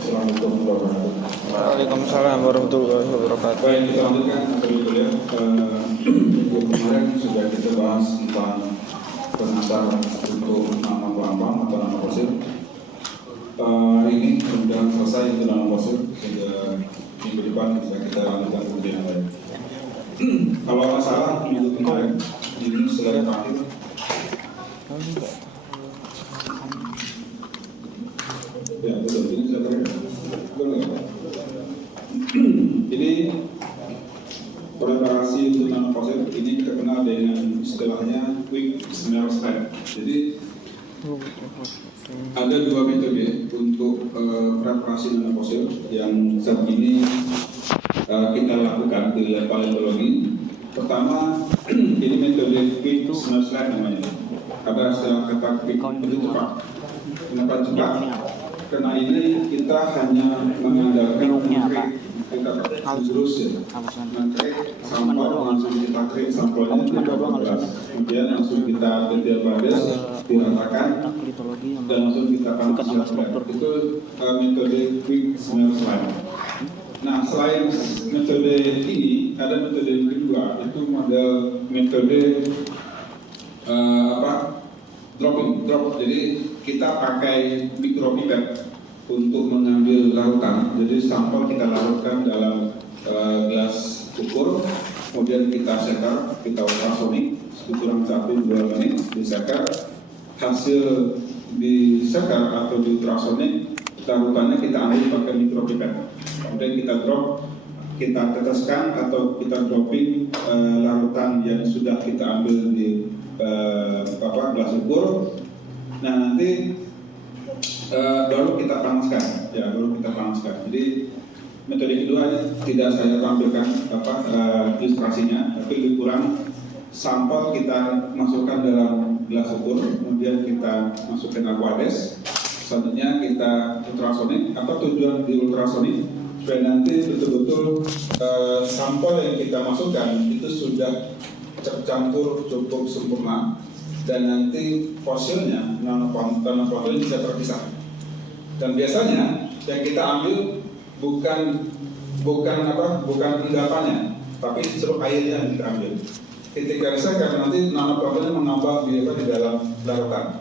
Assalamualaikum warahmatullahi wabarakatuh. Waalaikumsalam warahmatullahi wabarakatuh. Baik, kita lanjutkan ya. Minggu kemarin sudah kita bahas tentang pengantar untuk nama pelambang atau nama fosil. Hari ini sudah selesai untuk nama fosil, sehingga minggu depan bisa kita lanjutkan kemudian yang lain. Kalau nggak salah minggu kemarin ini sudah terakhir. Ya betul, ini sudah terakhir. Ini preparasi untuk nanofosil ini kita kenal dengan istilahnya quick smell step. Jadi ada dua metode untuk preparasi nanofosil yang saat ini kita lakukan di lab paleontologi. Pertama, ini metode quick smell step namanya. Ada istilah kata quick itu cepat. Kenapa cepat? Karena ini kita hanya mengandalkan terus ya, mengcek sampel langsung kita cek sampelnya kita beras, kemudian langsung kita detail baris, diratakan dan langsung kita panaskan. Itu metode quick smell slide. Nah, selain metode ini ada metode yang kedua, itu model metode drop. Jadi kita pakai mikropipet untuk mengambil larutan. Jadi sampel kita larutkan dalam gelas ukur, kemudian kita seker, kita ultrasonik kurang 1-2 menit diseker. Hasil diseker atau di ultrasonik larutannya kita ambil pakai mikropipet. Kemudian kita drop, kita teteskan atau kita dropping larutan yang sudah kita ambil di gelas ukur. Nah, nanti baru kita panaskan, Jadi metode kedua tidak saya tampilkan ilustrasinya, tapi lebih kurang sampel kita masukkan dalam gelas ukur, kemudian kita masukkan aquades, selanjutnya kita ultrasonik. Apa tujuan di ultrasonik? Supaya nanti betul-betul sampel yang kita masukkan itu sudah tercampur cukup sempurna, dan nanti fosilnya, nanopartikel bisa terpisah. Dan biasanya yang kita ambil bukan endapannya, tapi justru airnya yang kita ambil. Ketika diseker nanti nanopartikelnya menambah di dalam larutan.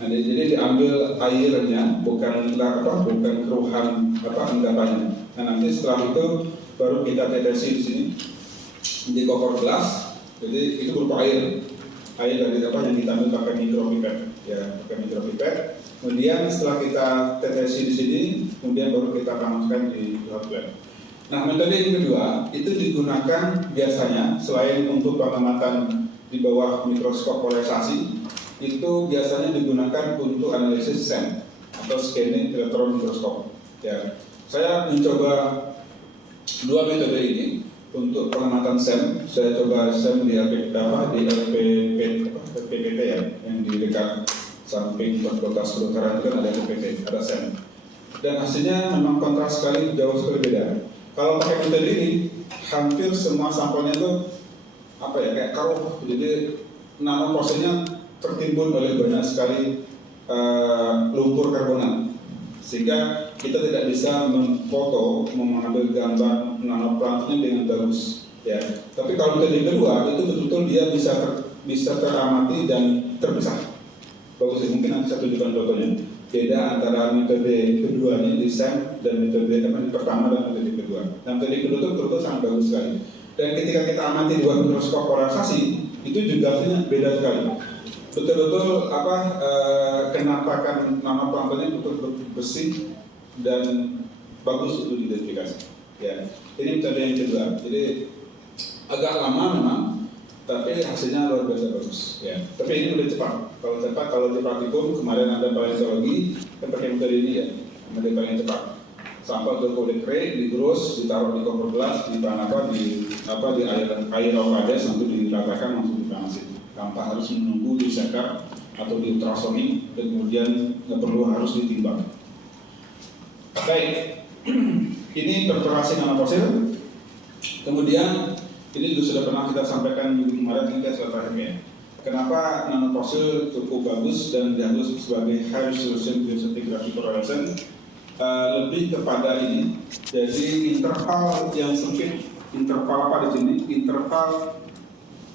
Nah, jadi diambil airnya, bukan keruhan endapannya. Nah, nanti setelah itu baru kita tetesi di sini di koper gelas. Jadi itu berupa air dari yang kita ambil pakai mikropipet, pakai mikropipet. Kemudian setelah kita tetesi di sini, kemudian baru kita panaskan di hot plate. Nah, metode yang kedua itu digunakan biasanya selain untuk pengamatan di bawah mikroskop polarisasi, itu biasanya digunakan untuk analisis SEM atau scanning elektron mikroskop. Ya, saya mencoba dua metode ini. Untuk pengamatan SEM, saya coba SEM di LPPT ya, yang di dekat samping Fakultas Kedokteran itu kan ada LPPT, ada SEM. Dan hasilnya memang kontras sekali, jauh sekali beda. Kalau pakai metode ini, hampir semua sampelnya itu kayak karuh. Jadi nanofosilnya tertimbun oleh banyak sekali lumpur karbonat, sehingga kita tidak bisa memfoto, mengambil gambar nanoplanktonnya dengan bagus. Ya. Tapi kalau metode kedua itu betul-betul dia bisa teramati dan terpisah. Bagus, mungkin nanti saya tunjukkan contohnya. Beda antara metode kedua ini di SEM dan metode pertama dan metode kedua. Dan metode kedua itu betul-betul sangat bagus sekali. Dan ketika kita amati di bawah mikroskop polarisasi, itu juga beda sekali. Betul-betul kenampakan nanoplanktonnya betul-betul bersih dan bagus untuk diidentifikasi. Ya, ini metode yang kedua. Jadi agak lama memang, tapi hasilnya luar biasa bagus. Ya, tapi ini udah cepat. Kalau di praktikum kemarin ada paleontologi, kita pakai metode ini ya, metode paling cepat. Sampel terkode digerus, ditaruh di koper gelas, di air aquades, nanti diratakan langsung dipanasin. Tanpa harus menunggu diseker atau di ultrasonik, dan kemudian nggak perlu harus ditimbang. Baik, ini preparasi nanofosil. Kemudian ini juga sudah pernah kita sampaikan minggu kemarin, ini tes terakhirnya. Kenapa nanofosil cukup bagus dan dianggap sebagai high resolution biosynthetic graphicfluorescence? lebih kepada ini. Jadi interval yang sempit, interval apa di sini? Interval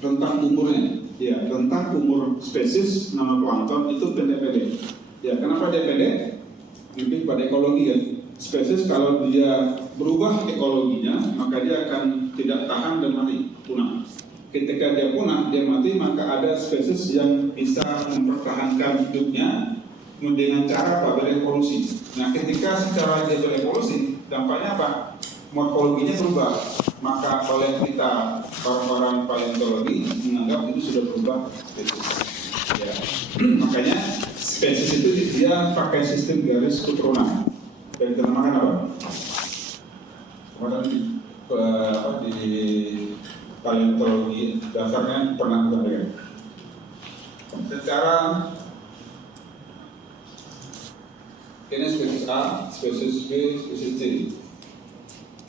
rentang umurnya. Ya, rentang umur spesies nanoplankton itu pendek-pendek. Ya, kenapa dia pendek? Lebih pada ekologi kan. Spesies kalau dia berubah ekologinya, maka dia akan tidak tahan dan mati, punah. Ketika dia punah, dia mati, maka ada spesies yang bisa mempertahankan hidupnya dengan cara berevolusi. Nah, ketika secara dia berevolusi, dampaknya apa? Morfologinya berubah. Maka oleh kita orang-orang paleontologi menganggap itu sudah berubah spesies. Ya. Makanya spesies itu dia pakai sistem garis keturunan. Dan dinamakan apa? Kemudian di paleontologi dasarnya pernah kita dengar. Secara ini spesies A, spesies B, spesies C.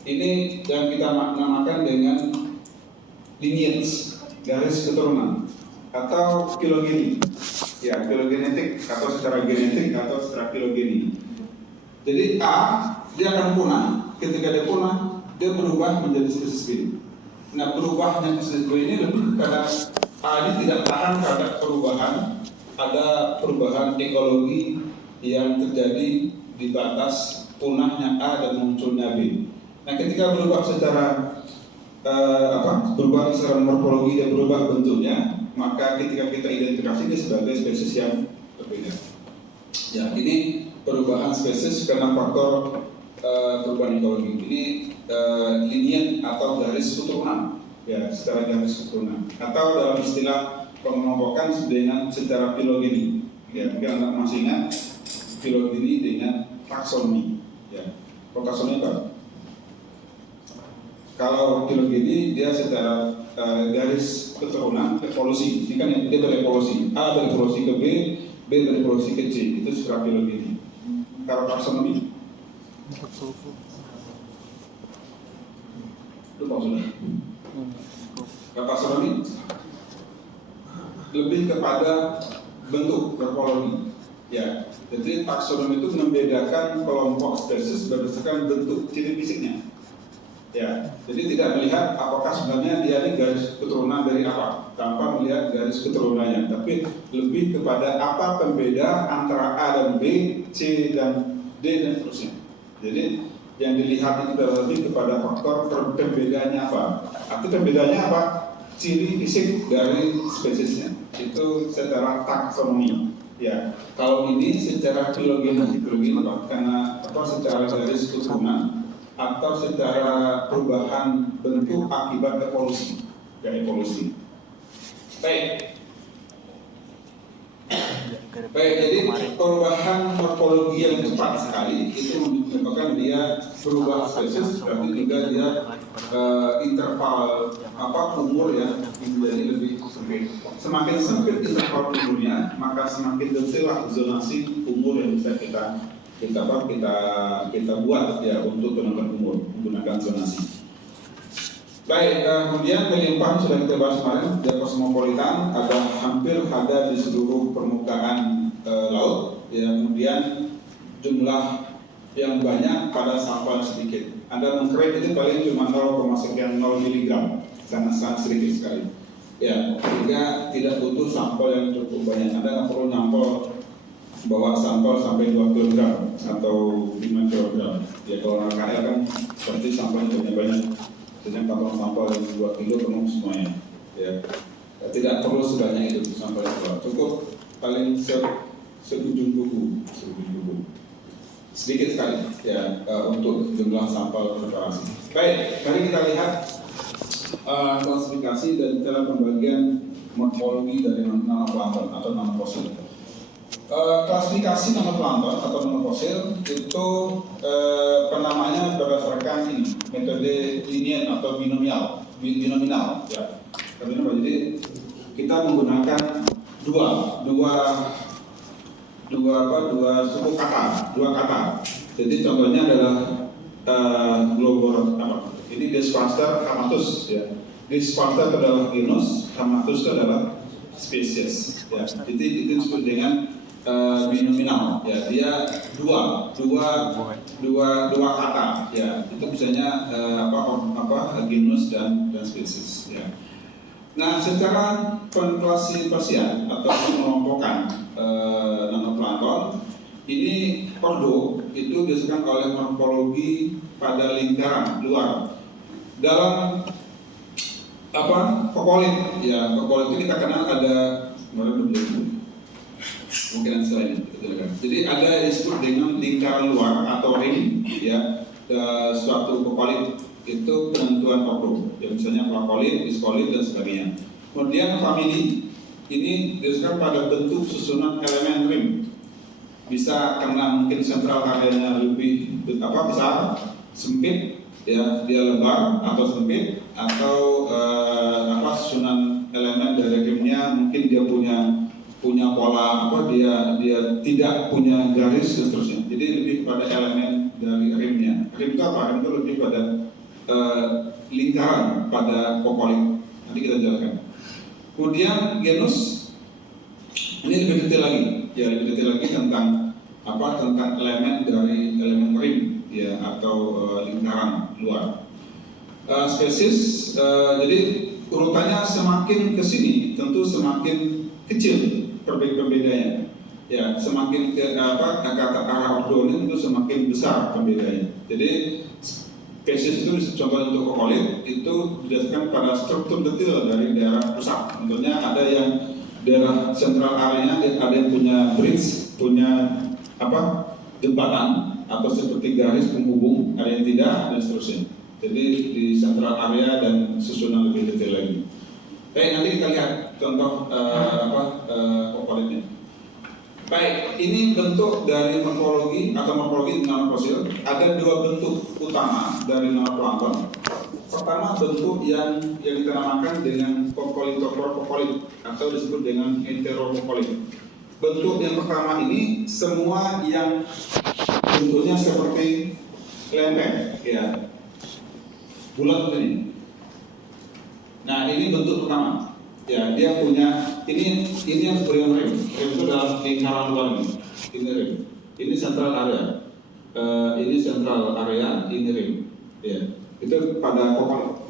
Ini yang kita namakan dengan lineage, garis keturunan atau filogeni. Ya, filogenetik atau secara genetik atau secara filogeni. Jadi A dia akan punah. Ketika dia punah, dia berubah menjadi spesies B. Nah, berubahnya spesies B ini lebih karena A ini tidak tahan terhadap perubahan. Ada perubahan ekologi yang terjadi di batas punahnya A dan munculnya B. Nah, ketika berubah secara berubah secara morfologi dan berubah bentuknya, maka ketika kita identifikasi dia sebagai spesies yang berbeda. Ya, ini perubahan spesies karena faktor perubahan ekologi. Ini lineage atau garis keturunan, ya, secara garis keturunan. Atau dalam istilah pengelompokan dengan secara filogeni. Ya, mungkin anak masih ingat filogeni dengan taksonomi. Ya, taksonomi apa? Kalau filogeni dia secara garis keturunan evolusi. Ini kan dia berevolusi. A berevolusi ke B, B berevolusi ke C. Itu secara filogeni. Kalau taksonomi? Lupa sudah. Kalau taksonomi lebih kepada bentuk morfologi. Ya, jadi taksonomi itu membedakan kelompok spesies berdasarkan bentuk ciri fisiknya. Ya, jadi tidak melihat apakah sebenarnya dia ini garis keturunan dari apa, tanpa melihat garis keturunannya, tapi lebih kepada apa pembeda antara A dan B, C dan D dan seterusnya. Jadi yang dilihat itu lebih kepada faktor pembedanya apa. Arti pembedanya apa? Ciri fisik dari spesiesnya. Itu secara taksonomi. Ya, kalau ini secara filogeni karena secara garis keturunan atau secara perubahan bentuk akibat evolusi, ya evolusi. Baik, jadi perubahan morfologi yang cepat sekali itu menyebabkan dia berubah spesies, berarti juga dia interval umur ya menjadi lebih sempit. Semakin sempit interval umurnya, maka semakin detail zonasi umur yang bisa kita buat ya untuk penentuan umur menggunakan zonasi. Baik, kemudian pelimpahan sudah kita bahas kemarin. Dia kosmopolitan, hampir ada di seluruh permukaan laut. Ya, kemudian jumlah yang banyak pada sampel sedikit. Anda mengkreat itu paling cuma 0,0 miligram, sangat sedikit sekali. Ya, sehingga tidak butuh sampel yang cukup banyak. Anda nggak perlu bawa sampel sampai 2 kg atau 5 kg. Ya, kalau KL kan seperti sampelnya banyak. Dengan kantong sampel yang 2 kilo penuh semuanya. Ya, tidak perlu sebanyak itu sampel itu. Cukup paling seujung kuku. Sedikit sekali ya untuk jumlah sampel preparasi. Baik, mari kita lihat klasifikasi dan cara pembagian morfologi dari nanoplankton atau nanofosil. Klasifikasi nanoplankton atau nanofosil itu penamanya berdasarkan ini metode linear atau binominal ya. Jadi kita menggunakan dua suku kata, dua kata. Jadi contohnya adalah globor ini Despaster hamatus ya. Despaster adalah genus, hamatus adalah spesies ya. Jadi itu disebut dengan binominal, ya dia dua kata, ya itu biasanya genus dan spesies, ya. Nah, secara penklasifikasian atau pengelompokan nanoplankton ini ordo itu disebutkan oleh morfologi pada lingkaran luar dalam kokolit, ya kokolit itu kita kenal ada mungkin selain itu, jadi ada yang disebut dengan lingkaran luar atau ring, ya suatu kokolit itu penentuan ordo, ya misalnya plakolit, diskolit dan sebagainya. Kemudian famili ini disebutkan pada bentuk susunan elemen ring, bisa karena mungkin sentral areanya lebih besar, sempit, ya dia lebar atau sempit, atau susunan elemen dari ringnya mungkin dia punya pola dia tidak punya garis dan seterusnya. Jadi lebih pada elemen dari rimnya. Rim itu apa? Rim itu lebih pada lingkaran pada kokolit. Nanti kita jelaskan. Kemudian genus ini lebih detail lagi, ya lebih detail lagi tentang elemen dari elemen rim, ya atau lingkaran luar. Spesies, jadi urutannya semakin ke sini tentu semakin kecil perbedaannya. Ya, semakin ke arah ordo ini tentu semakin besar perbedaannya. Jadi spesies itu contoh untuk kokolit itu berdasarkan pada struktur detail dari daerah pusat. Contohnya ada yang daerah sentral areanya ada yang punya bridge, punya jembatan atau seperti garis penghubung, ada yang tidak dan seterusnya. Jadi di sentral area dan susunan lebih detail lagi. Baik, nanti kita lihat contoh kokolitnya. Baik, ini bentuk dari morfologi nanofosil. Ada dua bentuk utama dari nanoplankton. Pertama, bentuk yang kita namakan dengan kokolitopor kokolit atau disebut dengan heterokokolit. Bentuk yang pertama ini semua yang bentuknya seperti lempeng, ya, bulat ini. Nah, ini bentuk pertama. Ya, dia punya ini yang disebut rim. Rim itu dalam lingkaran luar ini. Ini rim. Ini sentral area. Ini sentral area. Ini rim. Ya, itu pada kokolit.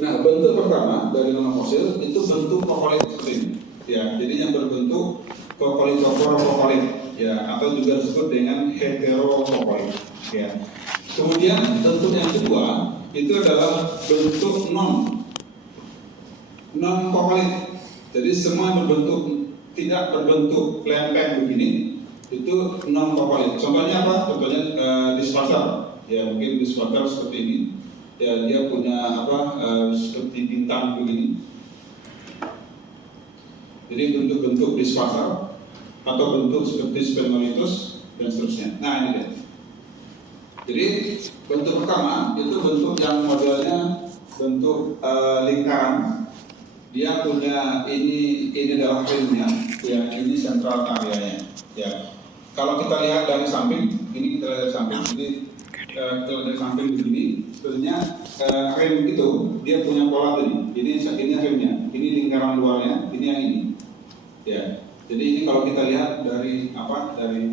Nah, bentuk pertama dari nanofosil itu bentuk kokolit seperti ini. Ya, jadi yang berbentuk kokolitopor kokolit. Ya, atau juga disebut dengan heterokokolit. Ya. Kemudian bentuk yang kedua itu adalah bentuk non kokolit. Jadi semua tidak berbentuk lempeng begini itu non kokolit. Contohnya apa? Contohnya disperser. Ya mungkin disperser seperti ini. Ya dia punya seperti bintang begini. Jadi bentuk-bentuk disperser atau bentuk seperti sphenolythus dan seterusnya. Nah ini dia. Jadi bentuk pertama itu bentuk yang modelnya bentuk lingkaran. Dia punya ini adalah rimnya, ya ini sentral areanya. Ya, kalau kita lihat dari samping, ini kita lihat dari samping. Jadi kalau dari samping begini, sebenarnya rim itu dia punya pola tadi. Ini rimnya, ini lingkaran luarnya, ini yang ini. Ya, jadi ini kalau kita lihat dari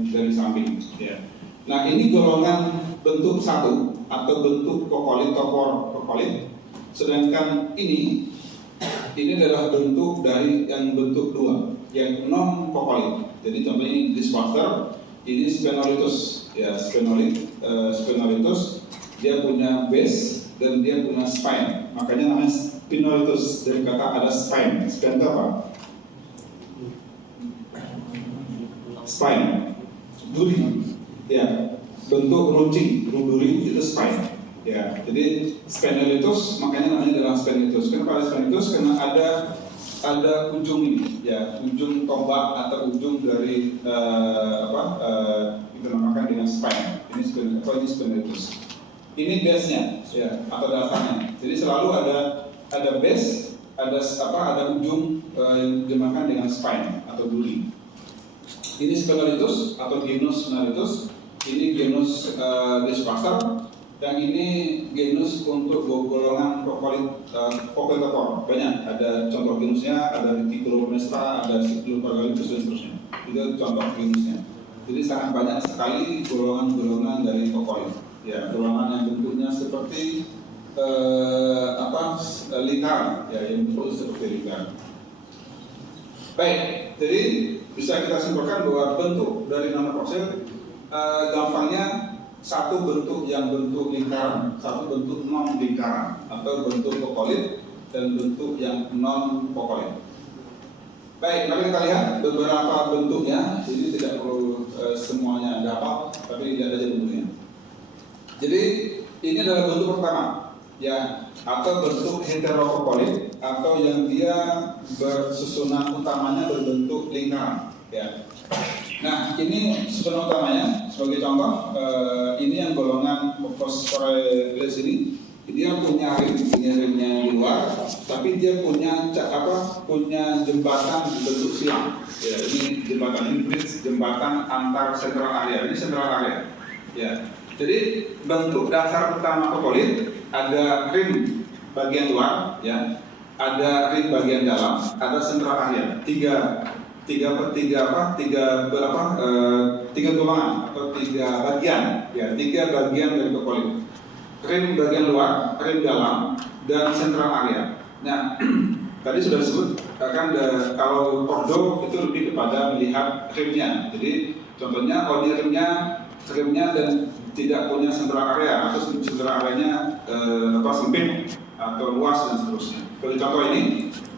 dari samping. Ya. Nah ini golongan bentuk satu atau bentuk kokolitopor kokolit, sedangkan ini adalah bentuk dari yang bentuk dua, yang non kokolit. Jadi contohnya ini disperser, ini sphenolythus, ya sphenolythus dia punya base dan dia punya spine, makanya namanya sphenolythus dari kata ada spine. Spine itu apa? Spine, duri, ya bentuk runcing, duri itu spine. Ya, jadi sphenolythus makanya namanya adalah sphenolythus. Kenapa sphenolythus? Karena ada ujung ini, ya ujung tombak atau ujung dari kita namakan dengan spine. Ini sphenolythus. Ini base-nya, ya atau dasarnya. Jadi selalu ada base, ada ujung yang dinamakan dengan spine atau duri. Ini sphenolythus atau genus sphenolythus. Ini genus disperser. Dan ini genus untuk golongan kokolitopor banyak. Ada contoh genusnya, ada Reticulonestra, ada Cycloparagalithus dan seterusnya. Itu contoh genusnya. Jadi sangat banyak sekali golongan-golongan dari kokolit. Ya, golongan yang bentuknya seperti lingkaran, ya, yang bentuknya seperti lingkaran. Baik, jadi bisa kita simpulkan bahwa bentuk dari nanofosil gampangnya satu bentuk yang bentuk lingkaran, satu bentuk non lingkaran, atau bentuk kokolit dan bentuk yang non kokolit. Baik, mari kita lihat beberapa bentuknya. Jadi tidak perlu semuanya dapat, tapi lihat aja bentuknya. Jadi ini adalah bentuk pertama, ya, atau bentuk heterokokolit, atau yang dia bersusunan utamanya berbentuk lingkaran, ya. Nah, ini susunan utamanya sebagai contoh. Ini yang golongan Phosphorylis ini. Dia punya rimnya di luar, tapi dia punya jembatan berbentuk silang. Ya, ini jembatan, ini bridge, jembatan antar sentral area. Ini sentral area. Ya, jadi bentuk dasar utama kokolit ada rim bagian luar, ya, ada rim bagian dalam, ada sentral area. Tiga golongan atau tiga bagian, ya, tiga bagian dari kokolit. Rim bagian luar, rim dalam, dan sentral area. Nah, tadi sudah disebut kan kalau Pordo itu lebih kepada melihat rimnya. Jadi contohnya dia rimnya dan tidak punya sentral area, atau sentral areanya sempit atau luas dan seterusnya. Sebagai contoh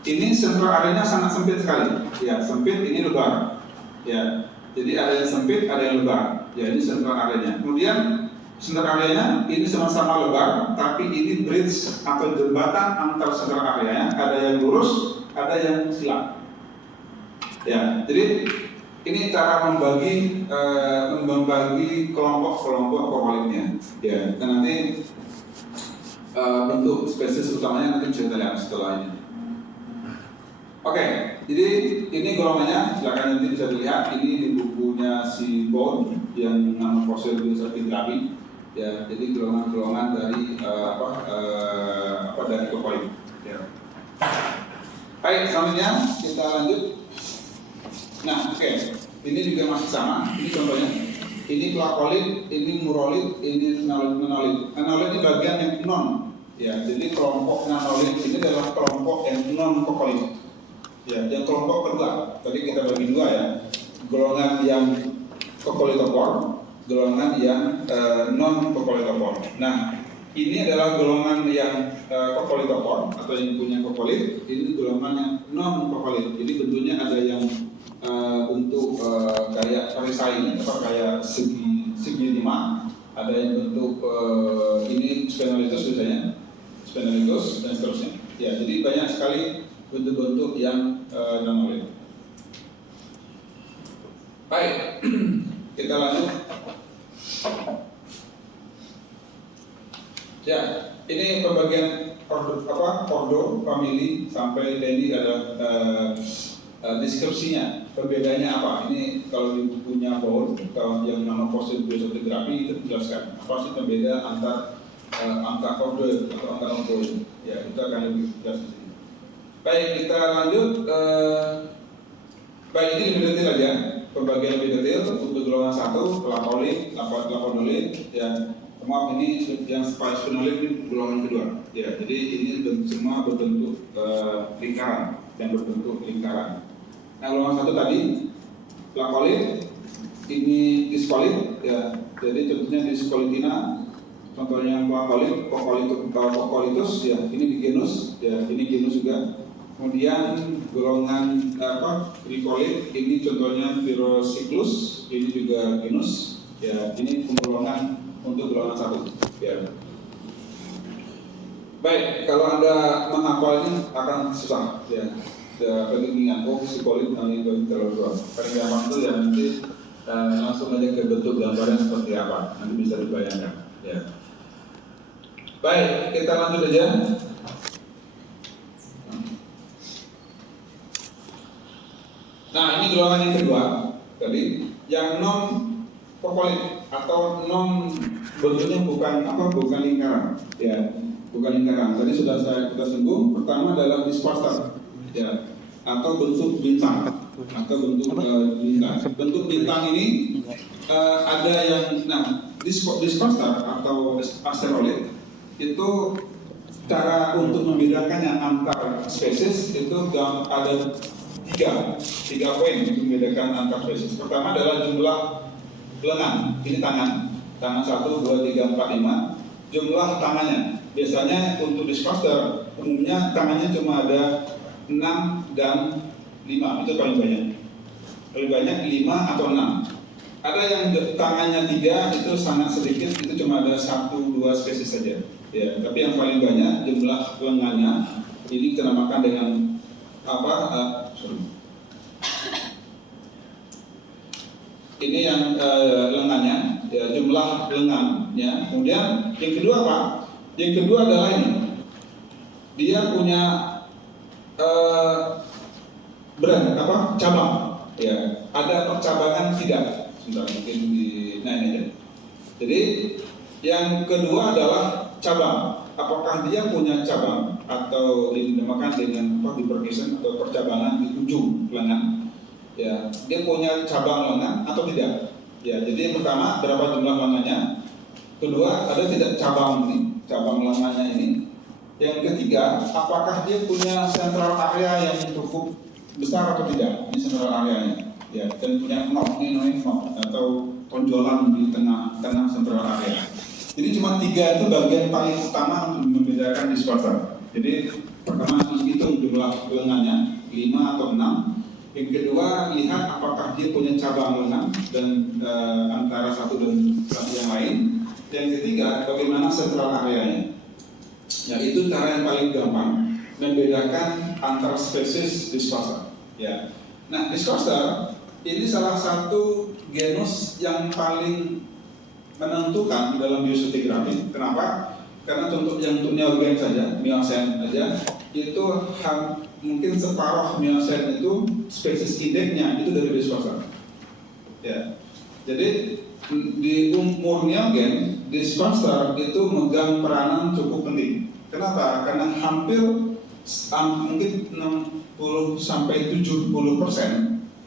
ini sentral areanya sangat sempit sekali. Ya, sempit, ini lebar. Ya, jadi ada yang sempit, ada yang lebar. Ya, ini sentral areanya. Kemudian sentral areanya ini sama-sama lebar, tapi ini bridge atau jembatan antar sentral areanya, ada yang lurus, ada yang silang. Ya, jadi ini cara membagi kelompok-kelompok kokolitnya. Ya, dan nanti bentuk spesies utamanya nanti bisa kita lihat setelah ini. Oke, jadi ini golongannya, silakan nanti bisa dilihat. Ini di bukunya si Bone yang nanofosil stratigraphy. Ya, jadi golongan-golongan dari dari kokolit. Ya. Baik, selanjutnya kita lanjut. Nah, oke, ini juga masih sama. Ini contohnya. Ini plakolit, ini murolit, ini nanolit. Nanolit ini bagian yang non. Ya, jadi kelompok nanolit ini adalah kelompok yang non kokolit. Ya, yang kelompok kedua. Tadi kita bagi dua, ya. Golongan yang kokolitopor, golongan yang non kokolitopor. Nah, ini adalah golongan yang kokolitopor atau yang punya kokolit. Ini golongan yang non kokolit. Jadi bentuknya ada yang bentuk kayak perisai, kayak segi lima. Ada yang bentuk ini sphenolitos biasanya, sphenolitos dan seterusnya. Ya, jadi banyak sekali bentuk-bentuk yang nanolit. Baik, kita lanjut. Ya, ini pembagian ordo, family sampai tadi ada deskripsinya. Perbedaannya apa? Ini kalau di bukunya Bone, kalau yang nanofosil biostratigraphy itu dijelaskan apa sih pembeda antar angka ordo atau angka ordo. Ya, itu akan lebih jelas di sini. Baik, kita lanjut. Baik, ini lebih detail aja. Pembagian lebih detail untuk golongan 1, plakolit, laponolit, ya. Maaf, ini yang sphenolic ini golongan kedua. Ya, jadi ini semua berbentuk lingkaran, yang berbentuk lingkaran. Nah, golongan 1 tadi plakolit, ini diskolit, ya. Jadi contohnya diskolitina, contohnya plakolit, kokolitus, ya. Ini di genus, ya. Ini genus juga. Kemudian golongan glikolit, ini contohnya Pyrocyclus, ini juga genus, ya. Ini penggolongan untuk golongan 1, ya. Baik, kalau Anda menghafalnya akan susah, ya. Bagi ingat, glikolit nanti terlalu dua. Paling gampang itu ya nanti langsung aja ke bentuk gambarnya seperti apa, nanti bisa dibayangkan, ya. Baik, kita lanjut aja. Nah, ini golongan yang kedua tadi, yang non kokolit atau non bentuknya bukan lingkaran, ya, bukan lingkaran. Tadi sudah kita singgung. Pertama adalah disperser, ya, atau bentuk bintang. atau bentuk bintang. Bentuk bintang ini ada yang, discoaster atau asteroid itu cara untuk membedakannya antar spesies itu ada tiga poin untuk membedakan antar spesies. Pertama adalah jumlah lengan, ini tangan 1, 2, 3, 4, 5. Jumlah tangannya, biasanya untuk discoaster umumnya tangannya cuma ada 6 dan 5, itu paling banyak. Paling banyak 5 atau 6. Ada yang tangannya 3, itu sangat sedikit, itu cuma ada 1, 2 spesies saja. Ya, tapi yang paling banyak jumlah lengannya ini dinamakan dengan ini yang lengannya, ya, jumlah lengannya. Kemudian yang kedua Pak, yang kedua adalah ini, dia punya cabang, ya, ada percabangan tidak? Sebentar, mungkin di ini aja. Jadi yang kedua adalah cabang. Apakah dia punya cabang atau dinamakan dengan bifurcation atau percabangan di ujung lengan? Ya, dia punya cabang lengan atau tidak? Ya, jadi yang pertama berapa jumlah lengannya? Kedua, ada tidak cabang lengannya ini? Yang ketiga, apakah dia punya central area yang cukup besar atau tidak? Ini central areanya. Ya, dan punya knob atau tonjolan di tengah central area. Jadi cuma 3 itu bagian paling utama untuk membedakan discoaster. Jadi pertama hitung jumlah lengannya 5 atau 6. Yang kedua, lihat apakah dia punya cabang lengan dan antara satu dan yang lain. Yang ketiga, bagaimana central areanya. Ya, itu cara yang paling gampang membedakan antar spesies discoaster. Ya. Nah, discoaster ini salah satu genus yang paling menentukan dalam biostratigrafi. Kenapa? Karena untuk neogen saja, Miocene aja, itu mungkin separuh Miocene itu spesies indeksnya itu dari discoaster. Ya. Jadi di umur neogen, discoaster itu megang peranan cukup penting. Kenapa? Karena hampir mungkin 60 sampai 70%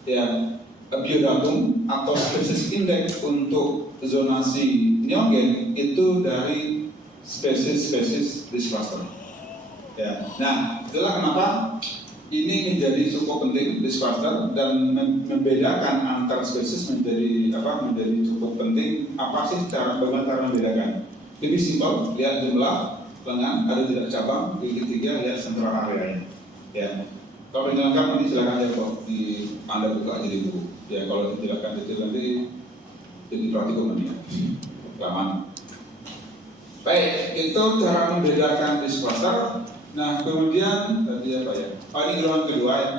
ya biodatum atau spesies indeks untuk zonasi neogen itu dari spesies discoaster. Ya. Nah, itulah kenapa ini menjadi cukup penting discoaster dan membedakan antar spesies menjadi cukup penting. Apa sih bagaimana cara membedakan? Lebih simpel, lihat jumlah lengan, ada tidak cabang. Yang ketiga, lihat central area. Ya. Kalau ingin lengkap nanti silakan aja kok di Anda buka aja di buku. Ya, kalau silakan detail nanti jadi praktikum nanti ya. Laman. Baik, itu cara membedakan discoaster. Nah, kemudian tadi apa ya? Ini golongan kedua ya.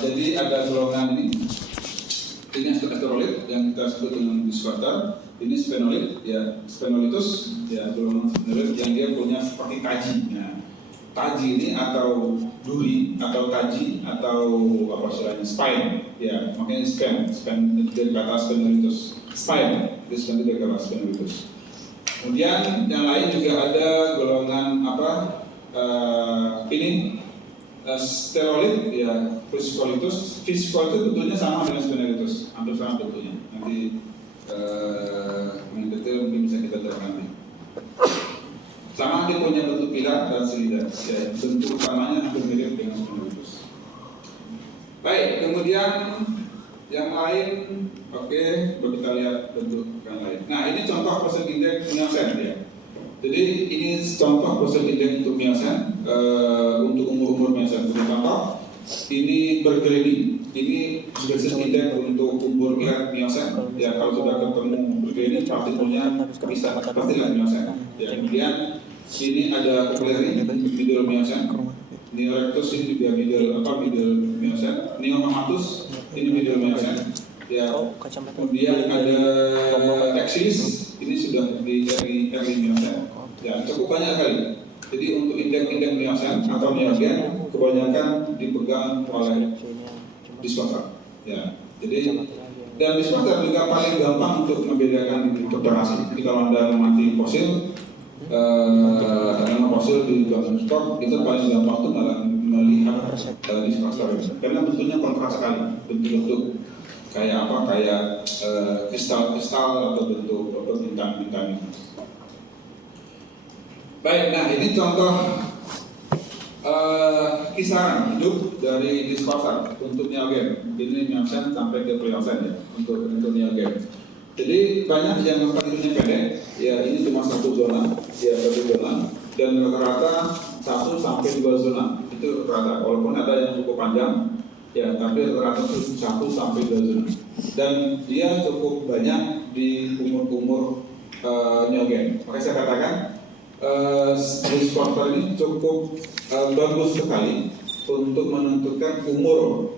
Jadi ada golongan ini asteroid yang kita sebut dengan discoaster. Ini sphenoid ya, sphenolitus ya, golongan sphenoid yang dia punya seperti taji. Nah, taji ini atau duri atau taji atau apa istilahnya spine ya, makanya spine dari kata sphenoides spine, itu dari kata sphenoides. Kemudian yang lain juga ada golongan ini steroid ya, Physicolitus bentuknya sama dengan sphenoides, hampir sama bentuknya. Nanti detail mungkin bisa kita lihat nanti. Sama dia punya bentuk pilar dan silinder. Ya, bentuk utamanya hampir mirip dengan sphenoides. Baik, kemudian yang lain, oke, kita lihat bentuk yang lain. Nah, ini contoh fosil indeks Miocene ya. Jadi ini contoh fosil indeks untuk Miocene, untuk umur Miocene. Contoh, ini bergerini. Ini spesies indeks untuk umur Miocene. Ya, kalau sudah ketemu bergerini, partikelnya bisa pastilah Miocene. Ya, kemudian ini ada Cochlearia, middle Miocene. Neorectus ini juga middle Miocene. Neohamatus ini middle Miocene. Ya, kemudian ada Exis, ini sudah di early Miocene. Ya, cukup banyak sekali. Jadi untuk indeks Miocene atau neogen kebanyakan dipegang oleh discoaster. Ya, jadi dan discoaster juga paling gampang untuk membedakan populasi. Jadi kalau Anda mengamati fosil di mikroskop itu paling gampang untuk melihat melihat dispaster karena bentuknya kontras sekali, bentuk kayak apa, kayak kristal-kristal atau bentuk bintang-bintang. Baik, nah ini contoh kisaran hidup dari dispaster untuk neogen. Ini miocen sampai ke pliocen ya untuk neogen. Jadi banyak yang hidupnya pendek, ya ini cuma satu zona, dan rata-rata 1 sampai 2 zona itu rata. Walaupun ada yang cukup panjang, ya tapi rata-rata 1 sampai 2 zona. Dan dia cukup banyak di umur neogen. Makanya saya katakan dispaster ini cukup bagus sekali untuk menentukan umur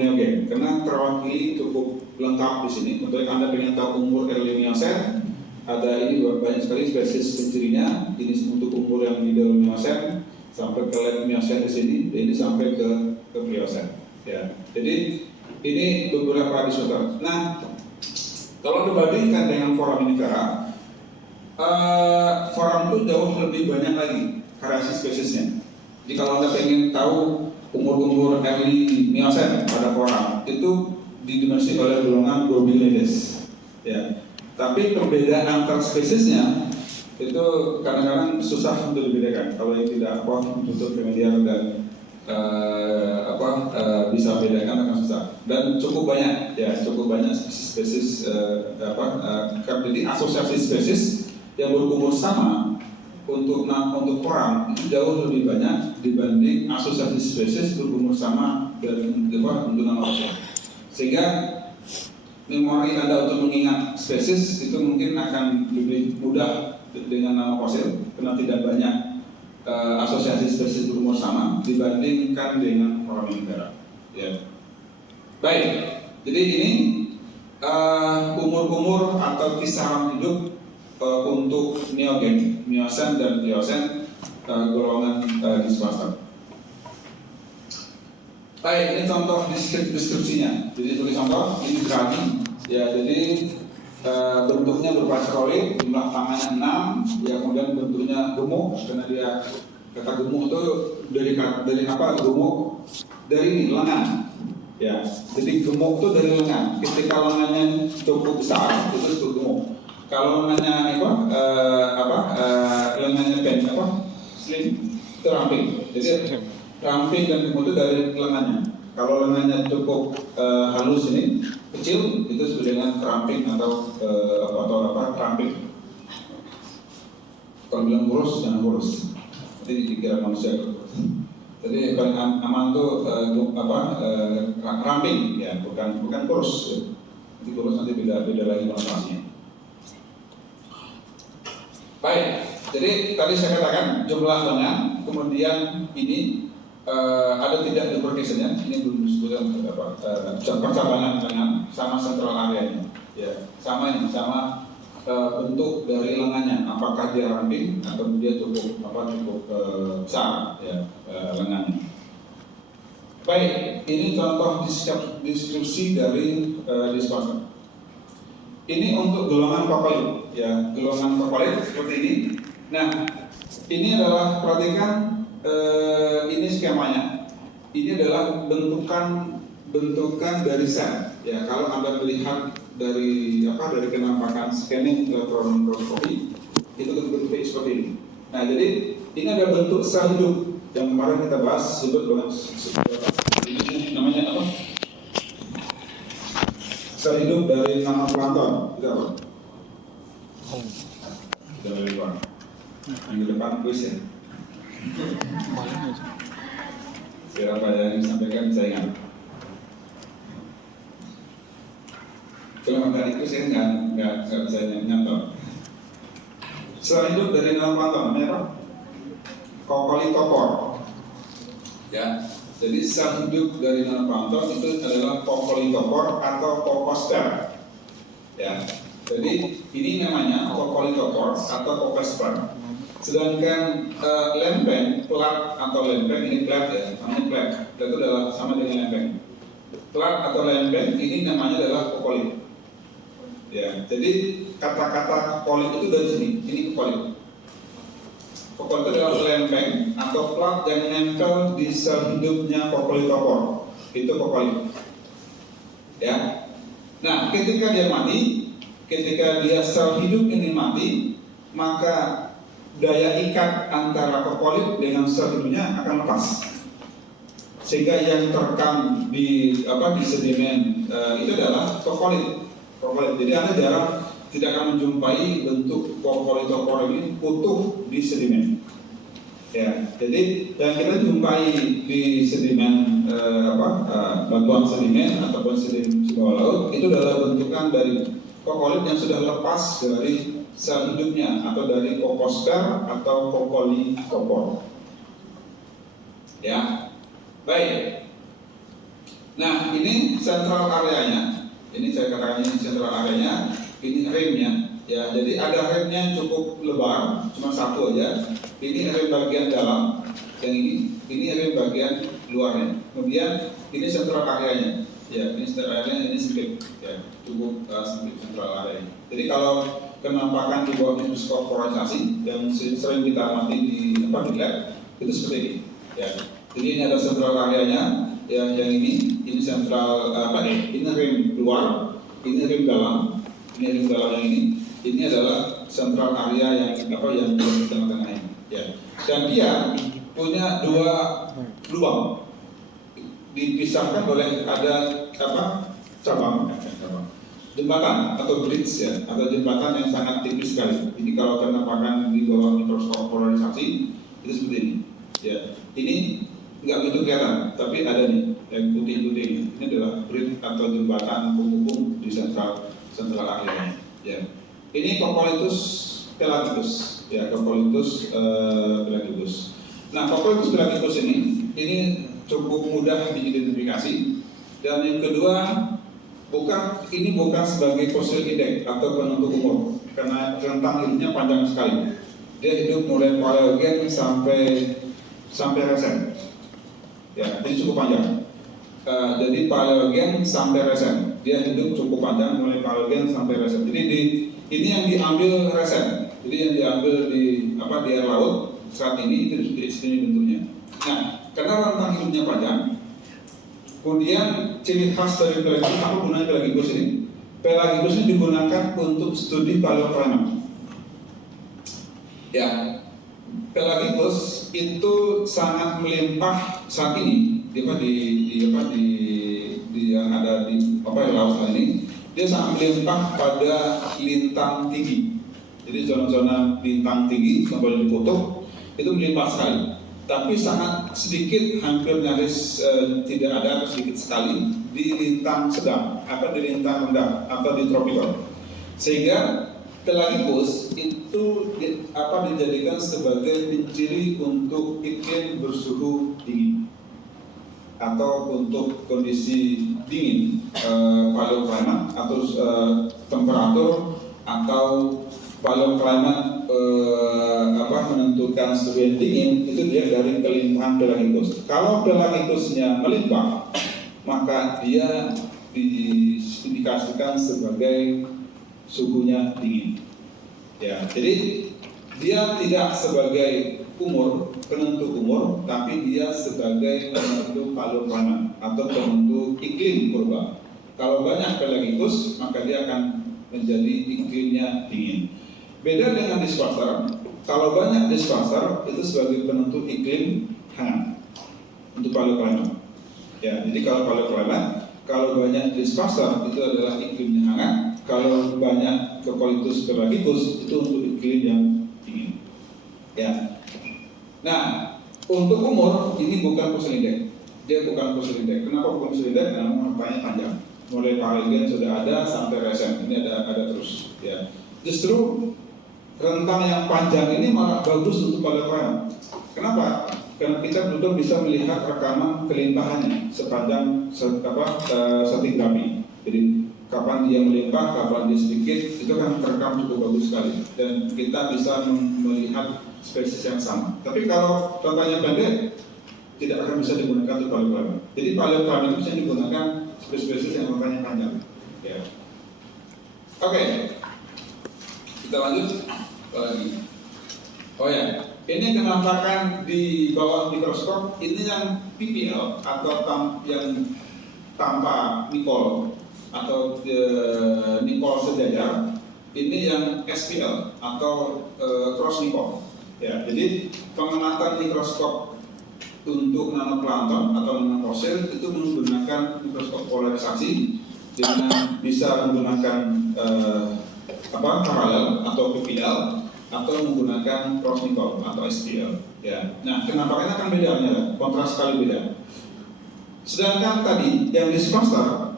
neogen, karena terwakili cukup lengkap di sini. Untuk Anda ingin tahu umur early miocen, ada ini banyak sekali spesies pencirinya. Ini untuk umur yang middle miocen sampai ke late miocen di sini, dan ini sampai ke pliocen. Ya, jadi ini beberapa dispaster. Nah, kalau dibandingkan dengan foraminifera, foram itu jauh lebih banyak lagi variasi spesiesnya. Jadi kalau Anda ingin tahu umur early miocen pada foram, itu didominasi oleh golongan Gobielides. Ya. Tapi perbedaan antar spesiesnya itu kadang-kadang susah untuk dibedakan. Kalau yang tidak untuk familiar dan bisa bedakan akan susah. Dan cukup banyak spesies jadi asosiasi spesies yang berumur sama untuk orang itu jauh lebih banyak dibanding asosiasi spesies berumur sama dari untuk nama fosil. Sehingga memori Anda untuk mengingat spesies itu mungkin akan lebih mudah dengan nama fosil karena tidak banyak asosiasi spesies berumur sama dibandingkan dengan foraminifera. Ya. Baik, jadi ini umur atau kisaran hidup untuk neogen, miocen dan pliocen golongan dispaster. Baik, ini contoh deskripsinya. Jadi tulis contoh, ini granny. Ya, jadi bentuknya berupa steroid, jumlah tangannya 6, ya kemudian bentuknya gemuk, karena dia kata gemuk itu dari apa? Gemuk dari ini lengan. Ya, jadi gemuk itu dari lengan. Ketika lengannya cukup besar, itu disebut gemuk. Kalau lengannya lengannya pendek slim, itu ramping. Jadi ramping dan gemuk itu dari lengannya. Kalau lengannya cukup halus ini, kecil, itu disebut dengan ramping atau ramping. Kalau bilang kurus, jangan kurus. Nanti dikira manusia kurus. Jadi paling aman tuh ramping, ya, bukan kurus. Nanti kurus nanti beda lagi konotasinya. Baik, jadi tadi saya katakan jumlah lengan, kemudian ini ada tidak duplicationnya, ini belum disebutkan percabangan lengan sama central area-nya, ya, sama bentuk dari lengannya, apakah dia ramping atau dia cukup besar, ya, lengannya. Baik, ini contoh deskripsi dari dispaster. Ini untuk golongan kokolit, ya, golongan kokolit seperti ini. Nah, ini adalah, perhatikan ini skemanya. Ini adalah bentukan dari sel. Ya, kalau Anda melihat dari penampakan scanning kronoskopi, itu bentuknya seperti ini. Nah, jadi ini adalah bentuk sel hidup yang kemarin kita bahas, disebut dengan ini namanya apa? Sel hidup dari nanoplankton. Itu apa? Dari luar. Yang di depan kuis ya. Siapa yang disampaikan saya ingat. Kalau nggak itu saya nggak bisa nyantol. Sel hidup dari nanoplankton namanya apa? Kokolitopor. Ya, jadi sel hidup dari nanoplankton itu adalah kokolitopor atau kokosper. Ya, jadi ini namanya kokolitopor atau kokosper. Sedangkan lempeng, plat atau lempeng, ini plat ya, namanya plat. Plat itu adalah sama dengan lempeng. Plat atau lempeng ini namanya adalah kokolit. Ya, jadi kata-kata kokolit itu dari sini, ini kokolit. Kokolit itu adalah lempeng atau plat yang nempel di sel hidupnya kokolitopor. Itu kokolit. Ya. Nah, ketika dia mati, ketika dia sel hidup ini mati, maka daya ikat antara kokolit dengan sel hidupnya akan lepas. Sehingga yang terekam di sedimen itu adalah kokolit. Jadi Anda jarang tidak akan menjumpai bentuk kokolitopor ini utuh di sedimen. Ya, jadi yang kita jumpai di sedimen bantuan sedimen ataupun sedimen bawah laut itu adalah bentukan dari kokolit yang sudah lepas dari sel hidupnya atau dari kokosfer atau kokolitopor. Ya, baik. Nah, ini sentral areanya. Ini saya katakan ini sentral areanya. Ini remnya. Ya, jadi ada remnya yang cukup lebar, cuma satu aja. Ini rem bagian dalam, yang ini rem bagian luarnya. Kemudian ini sentral areanya. Ya, ini sentral areanya, ini sempit. Ya, cukup sempit sentral areanya. Jadi kalau penampakan di bawah mikroskop polarisasi yang sering kita amati di lab itu seperti ini. Ya, jadi ini ada sentral areanya. Yang ini sentral ini rem luar, ini rem dalam. Ini rem dalam yang ini adalah sentral area yang di tengah-tengah ini. Ya. Dan dia punya dua lubang, dipisahkan oleh ada cabang jembatan atau bridge ya, atau jembatan yang sangat tipis sekali. Ini kalau penampakan di bawah mikroskop polarisasi itu seperti ini. Ya, ini nggak begitu kelihatan, tapi ada nih yang putih-putih ini. Ini adalah bridge atau jembatan penghubung di sentral area. Ya, ini Cocolithus pelagicus. Ya, Cocolithus pelagicus. Nah, Cocolithus pelagicus ini cukup mudah diidentifikasi. Dan yang kedua, ini bukan sebagai fosil indeks atau penentu umur, karena rentang hidupnya panjang sekali. Dia hidup mulai Paleogen sampai Resen. Ya, ini cukup panjang. Jadi Paleogen sampai Resen, dia hidup cukup panjang mulai Paleogen sampai Resen. Jadi ini yang diambil Resen. Jadi yang diambil di air laut saat ini itu di sini bentuknya. Nah, karena rentang hidupnya panjang, kemudian ciri khas dari pelagicus, apa gunanya pelagicus ini? Pelagicus ini digunakan untuk studi paleoclimate. Ya, pelagicus itu sangat melimpah saat ini. Yang ada di laut ini, dia sangat melimpah pada lintang tinggi. Jadi zona-zona lintang tinggi sampai di kutub itu melimpah sekali. Tapi sangat sedikit, hampir nyaris tidak ada atau sedikit sekali di lintang sedang atau di lintang rendah atau di tropikal. Sehingga pelagicus itu dijadikan sebagai penciri untuk iklim bersuhu dingin atau untuk kondisi dingin, paleoclimate atau temperatur atau paleoclimate menentukan suhu yang dingin itu dia dari kelimpahan pelagicus. Kalau pelagicusnya melimpah, maka dia diindikasikan sebagai suhunya dingin. Ya, jadi dia tidak sebagai penentu umur, tapi dia sebagai penentu paleoclimate atau penentu iklim purba. Kalau banyak pelagicus, maka dia akan menjadi iklimnya dingin. Beda dengan disperser, kalau banyak disperser itu sebagai penentu iklim hangat untuk paleoclimate. Ya, jadi kalau paleoclimate, kalau banyak disperser itu adalah iklimnya hangat. Kalau banyak Cocolithus pelagicus itu untuk iklim yang dingin. Ya. Nah, untuk umur ini bukan fosil indeks. Dia bukan fosil indeks. Kenapa bukan fosil indeks? Karena rentangnya panjang. Mulai Paleogen sudah ada sampai Resen. Ini ada terus. Ya. Justru rentang yang panjang ini malah bagus untuk paleoclimate. Kenapa? Karena kita belum bisa melihat rekaman kelimpahannya sepanjang stratigrafi. Jadi kapan dia melimpah, kapan dia sedikit, itu kan terekam cukup bagus sekali. Dan kita bisa melihat spesies yang sama. Tapi kalau rentangnya pendek, tidak akan bisa digunakan untuk paleoclimate. Jadi paleoclimate bisa digunakan spesies yang rentangnya panjang. Ya. Oke. Kita lanjut lagi. Oh ya, ini kenampakan di bawah mikroskop ini yang PPL atau yang tanpa Nicol atau Nicol sejajar. Ini yang SPL atau cross Nicol. Ya, jadi pengamatan mikroskop untuk nanoplankton atau nanofosil itu menggunakan mikroskop polarisasi dengan bisa menggunakan paralel atau PPL atau menggunakan cross Nicol atau SPL. Ya. Nah, kenampakannya akan beda, kontras sekali beda. Sedangkan tadi yang disclosure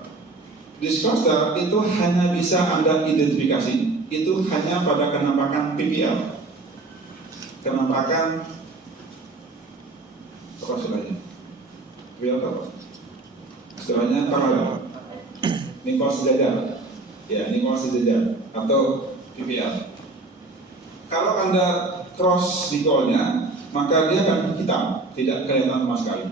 itu hanya bisa Anda identifikasi, itu hanya pada kenampakan PPL, kenampakan apa istilahnya? PPL apa? Istilahnya paralel, Nicol sejajar, ya Nicol sejajar atau PPL. Kalau Anda cross Nicolnya, maka dia akan hitam, tidak kelihatan sama sekali.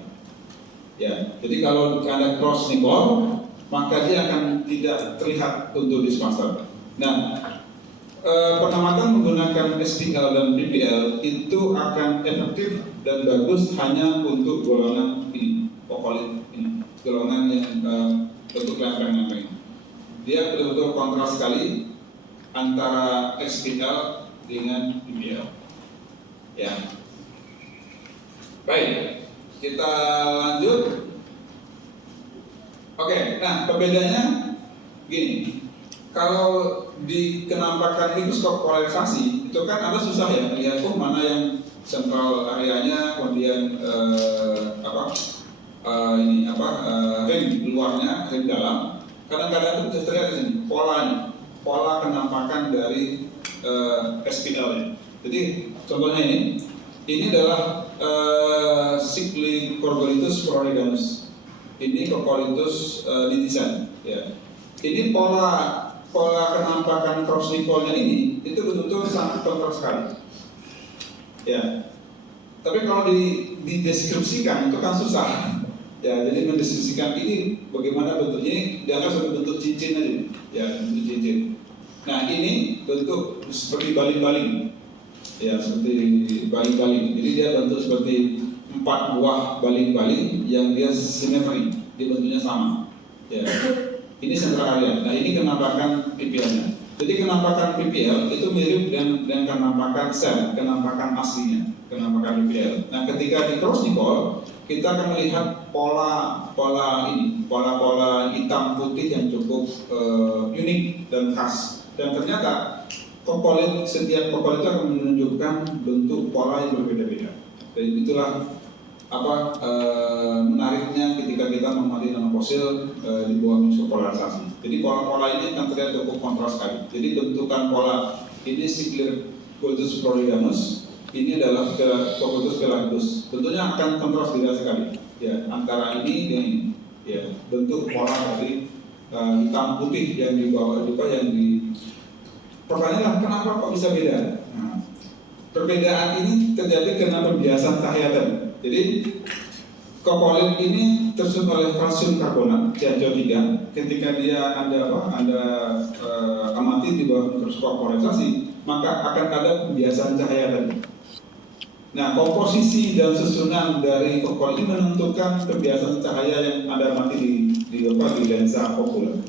Ya, jadi kalau Anda cross Nicol, maka dia akan tidak terlihat untuk disclosure. Nah, pengamatan menggunakan SPL dan PPL itu akan efektif dan bagus hanya untuk golongan ini, pokolit ini, golongan yang bentuk lempeng-lempeng. Dia betul-betul kontras sekali antara SPL dengan PPL. Ya. Baik, kita lanjut. Oke, nah perbedaannya gini. Kalau di kenampakan mikroskop polarisasi itu kan Anda susah ya lihat mana yang sentral areanya, kemudian ring luarnya, ring dalam. Kadang-kadang itu bisa terlihat di sini polanya, pola kenampakan dari SPL-nya. Jadi contohnya ini adalah Cyclicorgolitus floridanus. Ini Cocolithus lidisan. Ya. Ini pola kenampakan cross Nicolnya ini itu betul-betul sangat kontras sekali. Ya. Tapi kalau dideskripsikan itu kan susah. Ya, jadi mendeskripsikan ini bagaimana bentuknya, ini dianggap sebagai bentuk cincin aja. Ya, bentuk cincin. Nah, ini bentuk seperti baling-baling. Ya, seperti baling-baling. Jadi dia bentuk seperti 4 buah baling-baling yang dia simetri, dia bentuknya sama. Ya. Ini sentral area. Nah, ini kenampakan PPL-nya. Jadi kenampakan PPL itu mirip dengan kenampakan sel, kenampakan aslinya, kenampakan PPL. Nah, ketika di cross Nicol, kita akan melihat pola hitam putih yang cukup unik dan khas. Dan ternyata setiap kokolit itu akan menunjukkan bentuk pola yang berbeda-beda. Dan itulah menariknya ketika kita mengamati nanofosil di bawah mikroskop polarisasi. Jadi pola-pola ini akan terlihat cukup kontras sekali. Jadi bentukan pola ini Cyclicorgolitus floridanus, ini adalah Cocolithus galactus. Tentunya akan kontras beda sekali. Ya, antara ini dan ini. Ya, bentuk pola dari hitam putih yang dibawa pertanyaannya kenapa kok bisa beda? Nah, perbedaan ini terjadi karena pembiasan cahaya tadi. Jadi kokolit ini tersusun oleh kalsium karbonat CaCO3. Ketika dia Anda amati di bawah mikroskop polarisasi, maka akan ada pembiasan cahaya tadi. Nah, komposisi dan susunan dari kokolit ini menentukan pembiasan cahaya yang Anda amati di lensa okuler.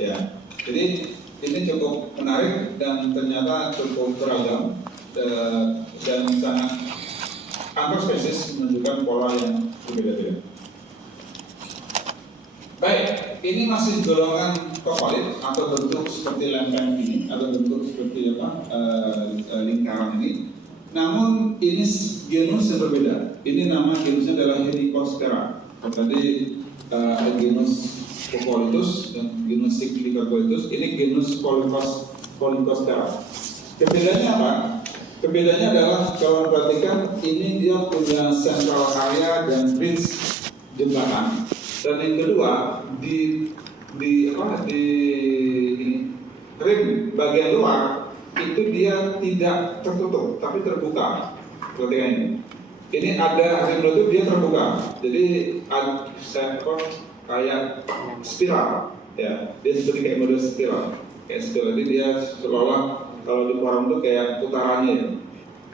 Ya, jadi ini cukup menarik dan ternyata cukup beragam dan sangat antar spesies menunjukkan pola yang berbeda-beda. Baik, ini masih golongan kokolit atau bentuk seperti lempeng ini atau bentuk seperti lingkaran ini. Namun ini genus yang berbeda. Ini nama genusnya adalah Helicosphaera. Tadi genus Cocolithus dan genus Cyclicorgolitus. Ini genus Polycosphaera. Kebedaannya apa? Kebedaannya adalah kalau perhatikan ini dia punya central area dan bridge jembatan. Dan yang kedua di rim bagian luar itu dia tidak tertutup tapi terbuka. Perhatikan ini. Ini ada rim itu dia terbuka. Jadi kayak spiral, ya. Dia seperti kayak model spiral. Kayak spiral. Jadi dia seolah kalau di forum itu kayak putarannya.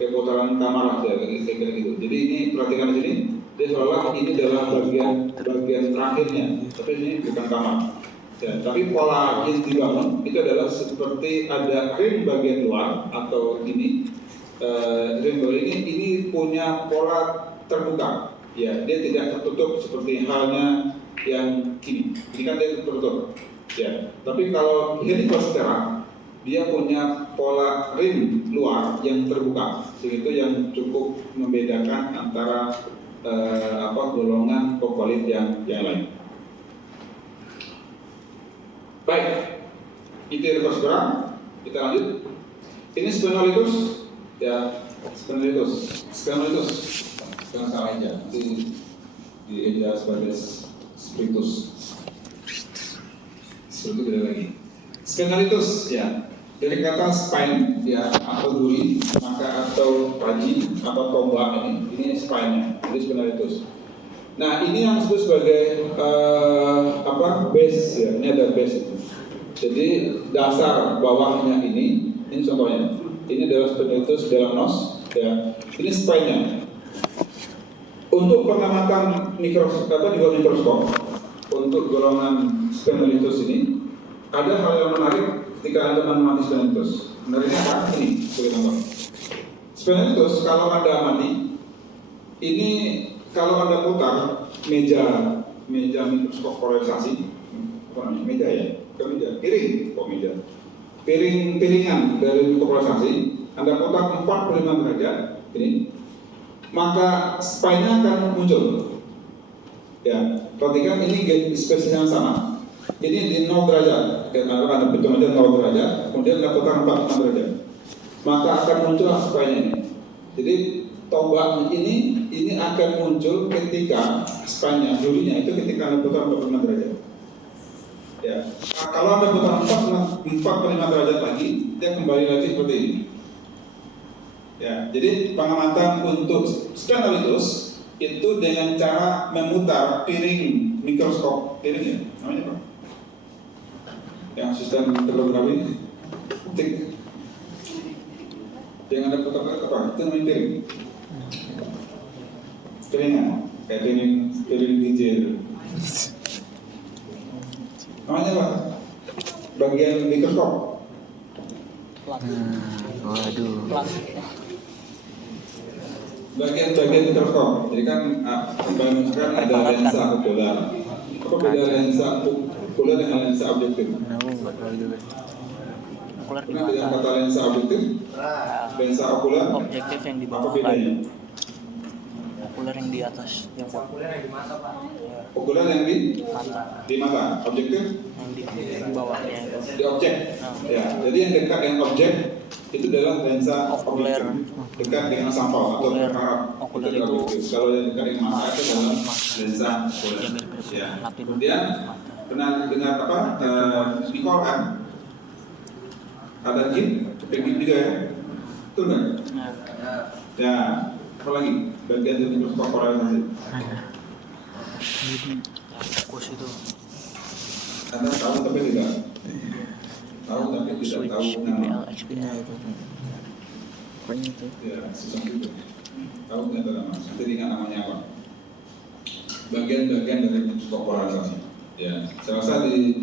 kayak putaran kamar aja, kayak gitu. Jadi ini perhatikan di sini, dia seolah ini adalah bagian terakhirnya, tapi ini bukan kamar. Ya, tapi pola yang dibangun itu adalah seperti ada rim bagian luar atau ini rim bagian ini punya pola terbuka. Ya, dia tidak tertutup seperti halnya yang ini. Ini kan dia tertutup. Ya, tapi kalau Helicosphaera dia punya pola rim luar yang terbuka, sehingga itu yang cukup membedakan antara golongan kokolit yang lain. Baik, itu Helicosphaera. Kita lanjut. Ini Sphenolitus, ya, Sphenolitus. Jangan salah aja, di eja sebagai Spiritus. Spiritus beda lagi. Sphenolitus, ya, dari kata spine, ya, atau duri, maka atau paji, atau tombak ini spine-nya, jadi Sphenolitus. Nah, ini yang disebut sebagai base, ya, ini ada base itu. Jadi dasar bawahnya ini contohnya. Ini adalah Sphenolitus delanos, ya. Ini spine-nya. Untuk pengamatan di bawah mikroskop, untuk golongan Sphenolitus ini ada hal yang menarik ketika Anda mengamati Sphenolitus. Menariknya apa? Ini, boleh nonton. Sphenolitus kalau Anda amati, ini kalau Anda putar meja mikroskop polarisasi, apa namanya? Meja ya? Bukan meja, piringan dari mikroskop polarisasi, Anda putar 45 derajat, ini, maka spine-nya akan muncul. Ya, perhatikan ini spesiesnya sama. Ini di 0 derajat, karena Anda hitung aja 0 derajat, kemudian Anda putar 45 derajat, maka akan muncul spine ini. Jadi tombak ini akan muncul ketika spine-nya, durinya itu ketika Anda putar 45 derajat. Ya, kalau Anda putar 45 derajat lagi, dia kembali lagi seperti ini. Ya, jadi pengamatan untuk Sphenolitus itu dengan cara memutar piring mikroskop, piring ya, namanya apa? Yang sistem termografi, optik. Yang Anda putar apa? Itu namanya piring. Piringan, kayak piring DJ. Namanya apa? Bagian mikroskop. Waduh. Bagian mikroskop. Jadi kan bayangkan ada lensa okular. Apa beda lensa okular dengan lensa objektif? Okular Pernah dengar kata lensa objektif? Lensa okular. Objektif yang di Apa bawah bedanya? okular yang di atas, yang Okular yang di mata, mata. Objektif yang di bawahnya itu. di objek. Ya. Jadi yang dekat dengan objek itu adalah lensa Okuler. objektif. Dekat dengan sampel atau Okuler. perkara. Okuler Itu itu. objektif. Kalau yang dekat dengan mata itu adalah lensa okuler. Ya. Kemudian pernah dengar apa? Nikol kan? Ada gip juga ya? Betul nggak? Ya. Apa lagi? Bagian dari mikroskop polarisasi. Fokus itu. Anda tahu tapi tidak tahu tapi tidak Switch tahu BPL nama. XPL. Pokoknya itu. Ya, sistem itu. Tahu ternyata nama. Nanti ingat namanya apa? Bagian-bagian dari mikroskop polarisasi. Ya, saya rasa di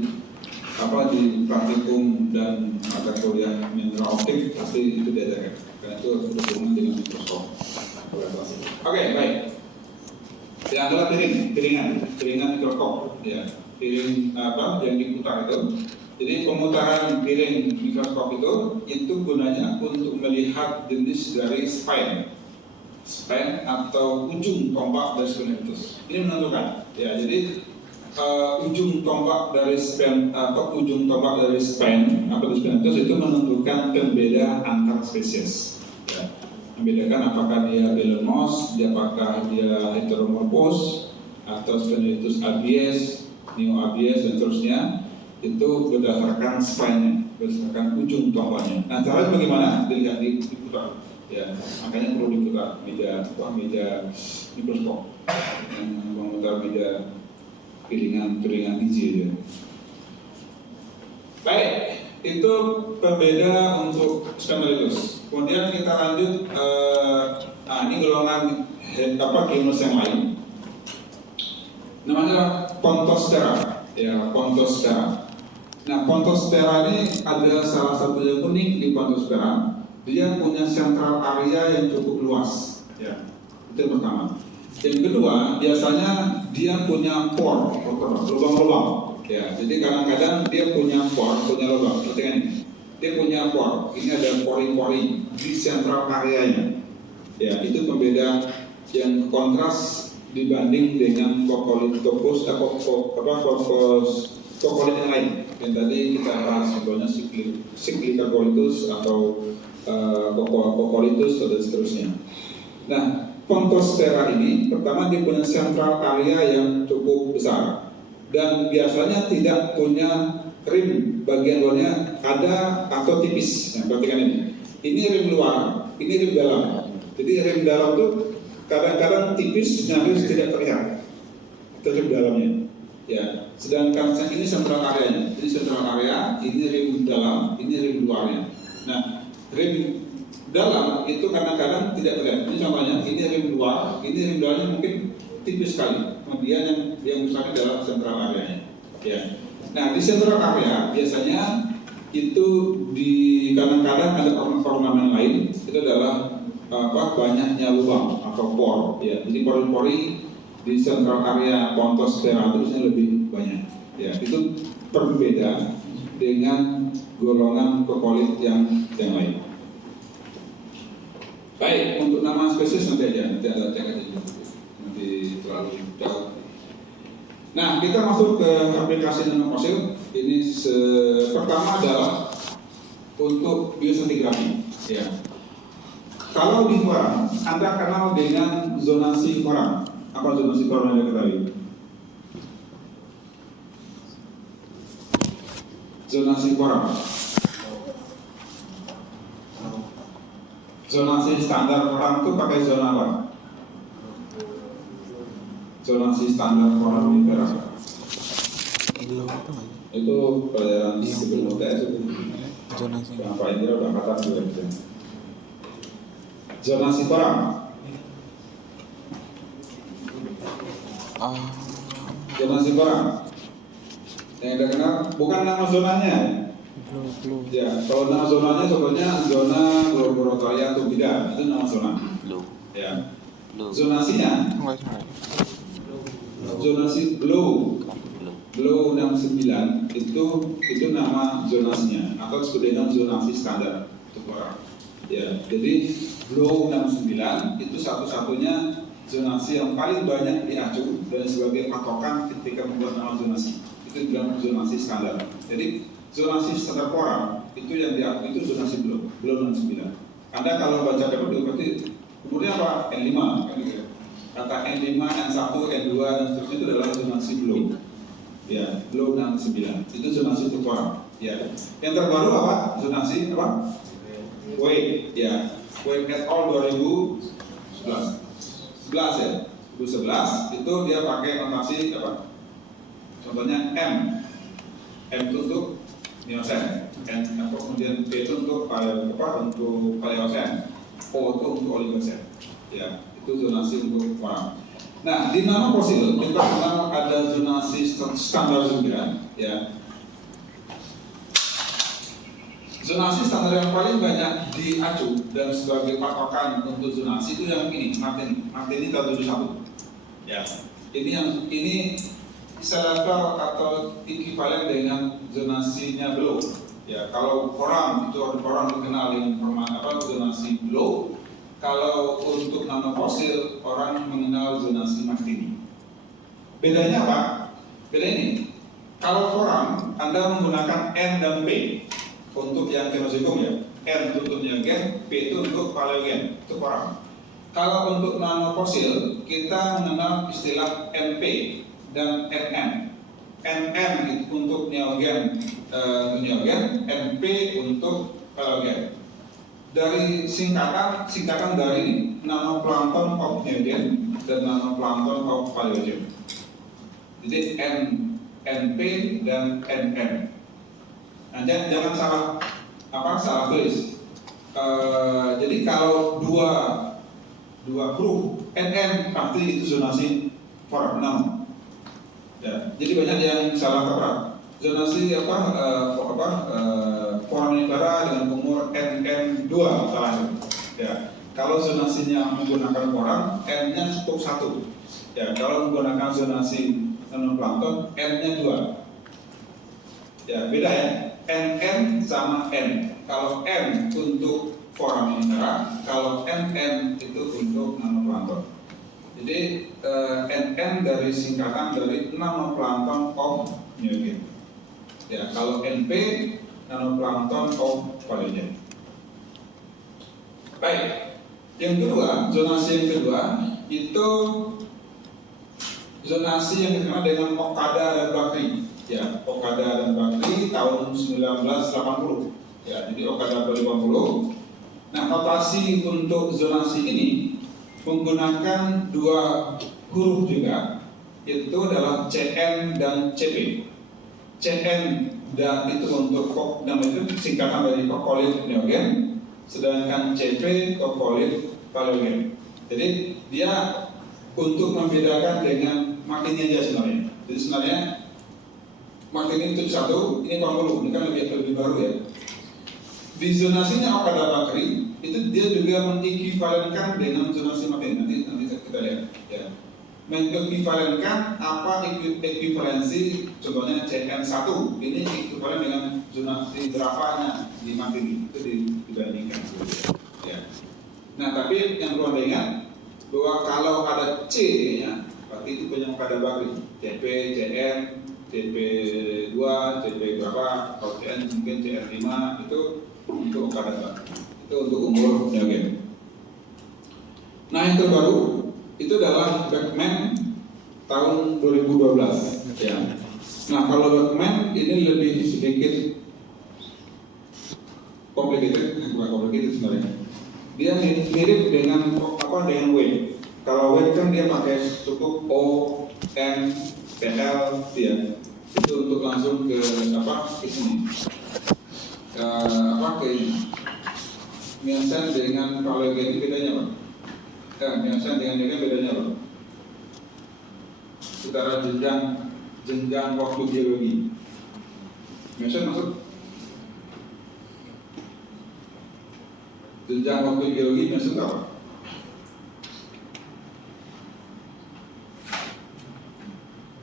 praktikum dan mata kuliah mineral optik pasti itu diajarkan. Karena itu berhubungan dengan mikroskop polarisasi. Oke, baik. Yang adalah piringan mikroskop, ya, piring yang diputar itu. Jadi pemutaran piring mikroskop itu gunanya untuk melihat jenis dari spine atau ujung tombak dari Sphenolitus. Ini menentukan, ya. Jadi ujung tombak dari spine atau ujung tombak dari spine atau Sphenolitus itu menentukan pembeda antar spesies. Ya. Membedakan apakah dia Belanos, apakah dia heteromorphos, atau Sphenolitus abies, Neo abies dan seterusnya. Itu berdasarkan spine-nya, berdasarkan ujung tombaknya. Nah, caranya bagaimana? Dilihat diputar. Ya, makanya perlu diputar meja mikroskop yang memutar piringan DJ ya. Baik, itu pembeda untuk spermatozoa. Kemudian kita lanjut, ini golongan genus yang lain. Namanya Pontostera, ya Pontostera. Nah, Pontostera ini ada salah satu yang unik di Pontostera. Dia punya sentral area yang cukup luas, ya. Itu yang pertama. Yang kedua, biasanya dia punya pore, lubang-lubang. Ya, jadi kadang-kadang dia punya pore, punya lubang. Seperti ini. Dia punya pore. Ini ada pori-pori di sentral areanya. Ya, itu pembeda yang kontras dibanding dengan Coccolithopus yang lain. Yang tadi kita bahas contohnya Cyclicagolitus atau Coccolithus dan seterusnya. Nah, Pontostera ini pertama dia punya sentral area yang cukup besar dan biasanya tidak punya rim bagian luarnya ada atau tipis. Nah, perhatikan ini. Ini rim luar, ini rim dalam. Jadi rim dalam itu kadang-kadang tipis, nyaris tidak terlihat. Itu rim dalamnya. Ya, sedangkan ini sentral areanya. Ini sentral area, ini rim dalam, ini rim luarnya. Nah, rim dalam itu kadang-kadang tidak terlihat. Ini contohnya, ini rim luar, ini rim dalamnya mungkin tipis sekali. Kemudian yang besarnya adalah sentral areanya. Ya. Nah, di sentral area biasanya itu di kadang-kadang ada ornamen lain. Itu adalah banyaknya lubang atau pore. Ya. Jadi pori-pori di sentral area Pontostera itu biasanya lebih banyak. Ya, itu berbeda dengan golongan Coccolith yang lain. Baik, untuk nama spesies nanti aja, nanti ada cek aja nanti terlalu jauh. Nah, kita masuk ke aplikasi nanofosil. Ini pertama adalah untuk biostratigrafi. Ya. Kalau di koran, Anda kenal dengan zonasi koran. Apa zonasi koran yang Anda ketahui? Zonasi koran. Zonasi standar koran itu pakai zona apa? Zonasi standar koran univera. Itu pelajaran sebelum UTS itu. Zonasi. Yang Pak Indra udah kata juga. Zonasi koran. Zonasi koran. Yang Anda kenal bukan nama zonanya. Ya, kalau nama zonanya sebetulnya zona Globorotaria atau tidak, itu nama zona. Ya. Zonasinya, zonasi Blow 69 itu nama zonasinya atau disebut dengan zonasi standar untuk orang. Ya, jadi Blow 69 itu satu-satunya zonasi yang paling banyak diacu dan sebagai patokan ketika membuat nama zonasi. Itu dibilang zonasi standar. Jadi zonasi standar koran itu yang diakui itu zonasi belum 69. Anda kalau baca PPDU berarti umurnya apa? N5 kan gitu. Kata N5, N1, N2 dan seterusnya itu adalah zonasi belum. Ya, belum 69. Itu zonasi untuk koran. Ya. Yang terbaru apa? Zonasi apa? Wade, ya. Wade et al 2011. 11 ya. 2011 itu dia pakai notasi apa? Contohnya M. M itu untuk Miocene, kemudian P itu untuk Paleocene, O itu untuk Oligocene. Ya, itu zonasi untuk koran. Nah, di nanofosil kita kenal ada zonasi standar juga, ya. Zonasi standar yang paling banyak diacu dan sebagai patokan untuk zonasi itu yang ini, Martini 71. Ya, ini selevel atau ekivalen dengan zonasinya Blow. Ya, kalau koran itu orang dikenal dengan zonasi Blow. Kalau untuk nanofosil orang mengenal zonasi Martini. Bedanya apa? Beda ini. Kalau koran Anda menggunakan N dan P untuk yang Cenozoikum ya. N untuk neogen, P itu untuk paleogen, itu koran. Kalau untuk nanofosil kita mengenal istilah NP dan NN. NN itu untuk neogen, NP untuk paleogen. Dari singkatan dari nanoplankton of neogen dan nanoplankton of paleogen. Jadi NP dan NN. Nah, jangan salah tulis. Jadi kalau dua huruf NN pasti itu zonasi foreign noun. Ya, jadi banyak yang salah kaprah. Zonasi foreign negara dengan umur NN2 salah. Ya, kalau zonasinya menggunakan orang, N-nya cukup 1. Ya, kalau menggunakan zonasi nanoplankton, N-nya 2. Ya, beda ya. NN sama N. Kalau N untuk foraminifera, kalau NN itu untuk nanoplankton. Jadi NN dari singkatan dari nanoplankton of New Guinea. Ya, kalau NP nanoplankton of Paleogen. Baik. Yang kedua, zonasi yang kedua itu zonasi yang dikenal dengan Okada dan Bakri. Ya, Okada dan Bakri tahun 1980. Ya, jadi Okada 2050. Nah, notasi untuk zonasi ini menggunakan dua huruf juga, yaitu adalah CN dan CP. CN dan itu untuk nama itu singkatan dari Coccolith neogen, sedangkan CP Coccolith paleogen. Jadi dia untuk membedakan dengan Martini aja sebenarnya. Jadi sebenarnya Martini itu 1, ini 40, ini kan lebih baru ya. Di zonasinya Okada Bakri itu dia juga mengekuivalenkan dengan zonasi Martini. Nanti kita lihat ya. Mengekuivalenkan apa ekuivalensi contohnya CN1 ini ekuivalen dengan zonasi berapanya di Martini itu dibandingkan ya. Nah, tapi yang perlu diingat bahwa kalau ada C nya berarti itu punya Okada Bakri. CP, CN, CP2, CP berapa, kalau CN mungkin CN5 itu untuk Okada Bakri. Itu untuk umur neogen. Nah, yang terbaru itu adalah Beckman tahun 2012 ya. Nah, kalau Beckman ini lebih sedikit complicated, bukan complicated sebenarnya. Dia mirip dengan dengan Wade. Kalau Wade kan dia pakai cukup O, N, PL ya. Itu untuk langsung ke ke sini. Ke ini. Miansan dengan paleogen ini bedanya apa? Miansan dengan neogen bedanya apa? Setara jenjang waktu geologi. Miansan masuk? Jenjang waktu geologi masuk apa?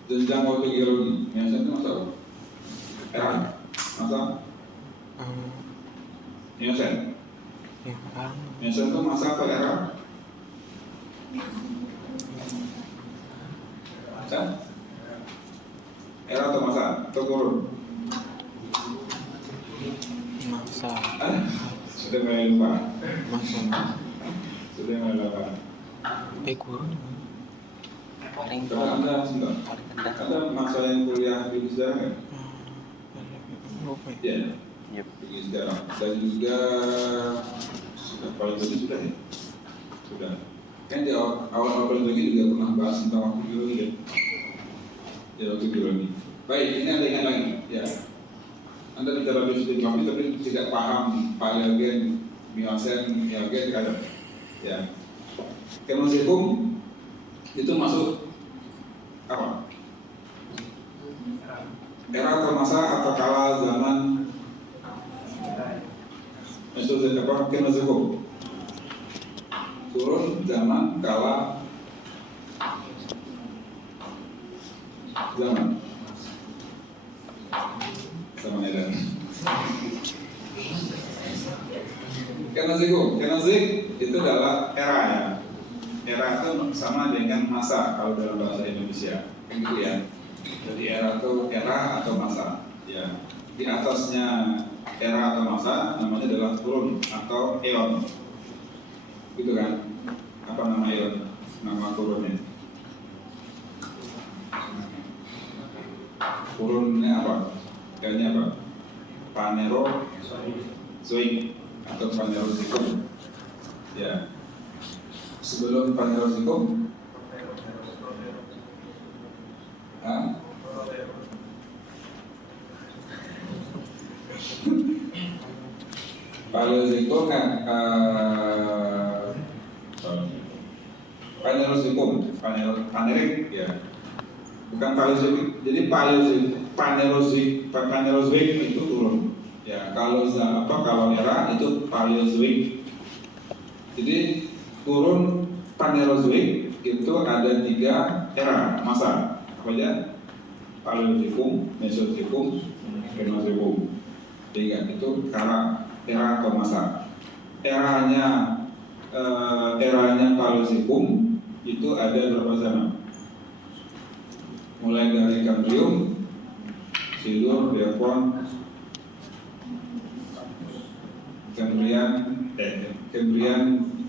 Jenjang waktu geologi, Miansan itu masuk apa? Era? Masuk? Miansan? Miansan itu masa atau era? Masa? Era atau masa? Atau kurun? Masa. Sudah mulai lupa. Masa. Sudah mulai lupa. Kurun. Paling Kalau Anda sebentar, ada masa yang kuliah di sejarah nggak? Lupa. Ya. Yep. Di sejarah. Dan juga sudah paling tadi sudah ya. Sudah. Kan di awal paling tadi juga pernah bahas tentang waktu geologi ya. Ya, waktu geologi. Baik, ini Anda ingat lagi ya. Anda bicara biogeografi tapi tidak paham paleogen, miocen, neogen kadang. Ya. Kenozoikum itu masuk apa? Era atau masa atau kala zaman Kenozoikum. Turun zaman kala zaman Edan. Kenozoik itu adalah era ya. Era itu sama dengan masa kalau dalam bahasa Indonesia, kan gitu ya. Jadi era itu era atau masa. Ya. Di atasnya era atau masa namanya adalah kurun atau eon. Gitu kan? Apa nama eon? Nama kurunnya? Kurunnya apa? Kayaknya apa? Panerozoik atau Phanerozoikum. Ya. Sebelum Phanerozoikum, Paleozoikum Phanerik ya. Bukan Paleozoik. Jadi Phanerozoik itu turun. Ya, kalau era itu Paleozoik. Jadi turun Phanerozoik itu ada 3 era masa. Apa aja? Paleozoikum, Mesozoikum, Kenozoikum. 3 itu era atau masa. Eranya Paleozoikum itu ada berapa zaman? Mulai dari Kambrium, Silur, Devon, Cambrian,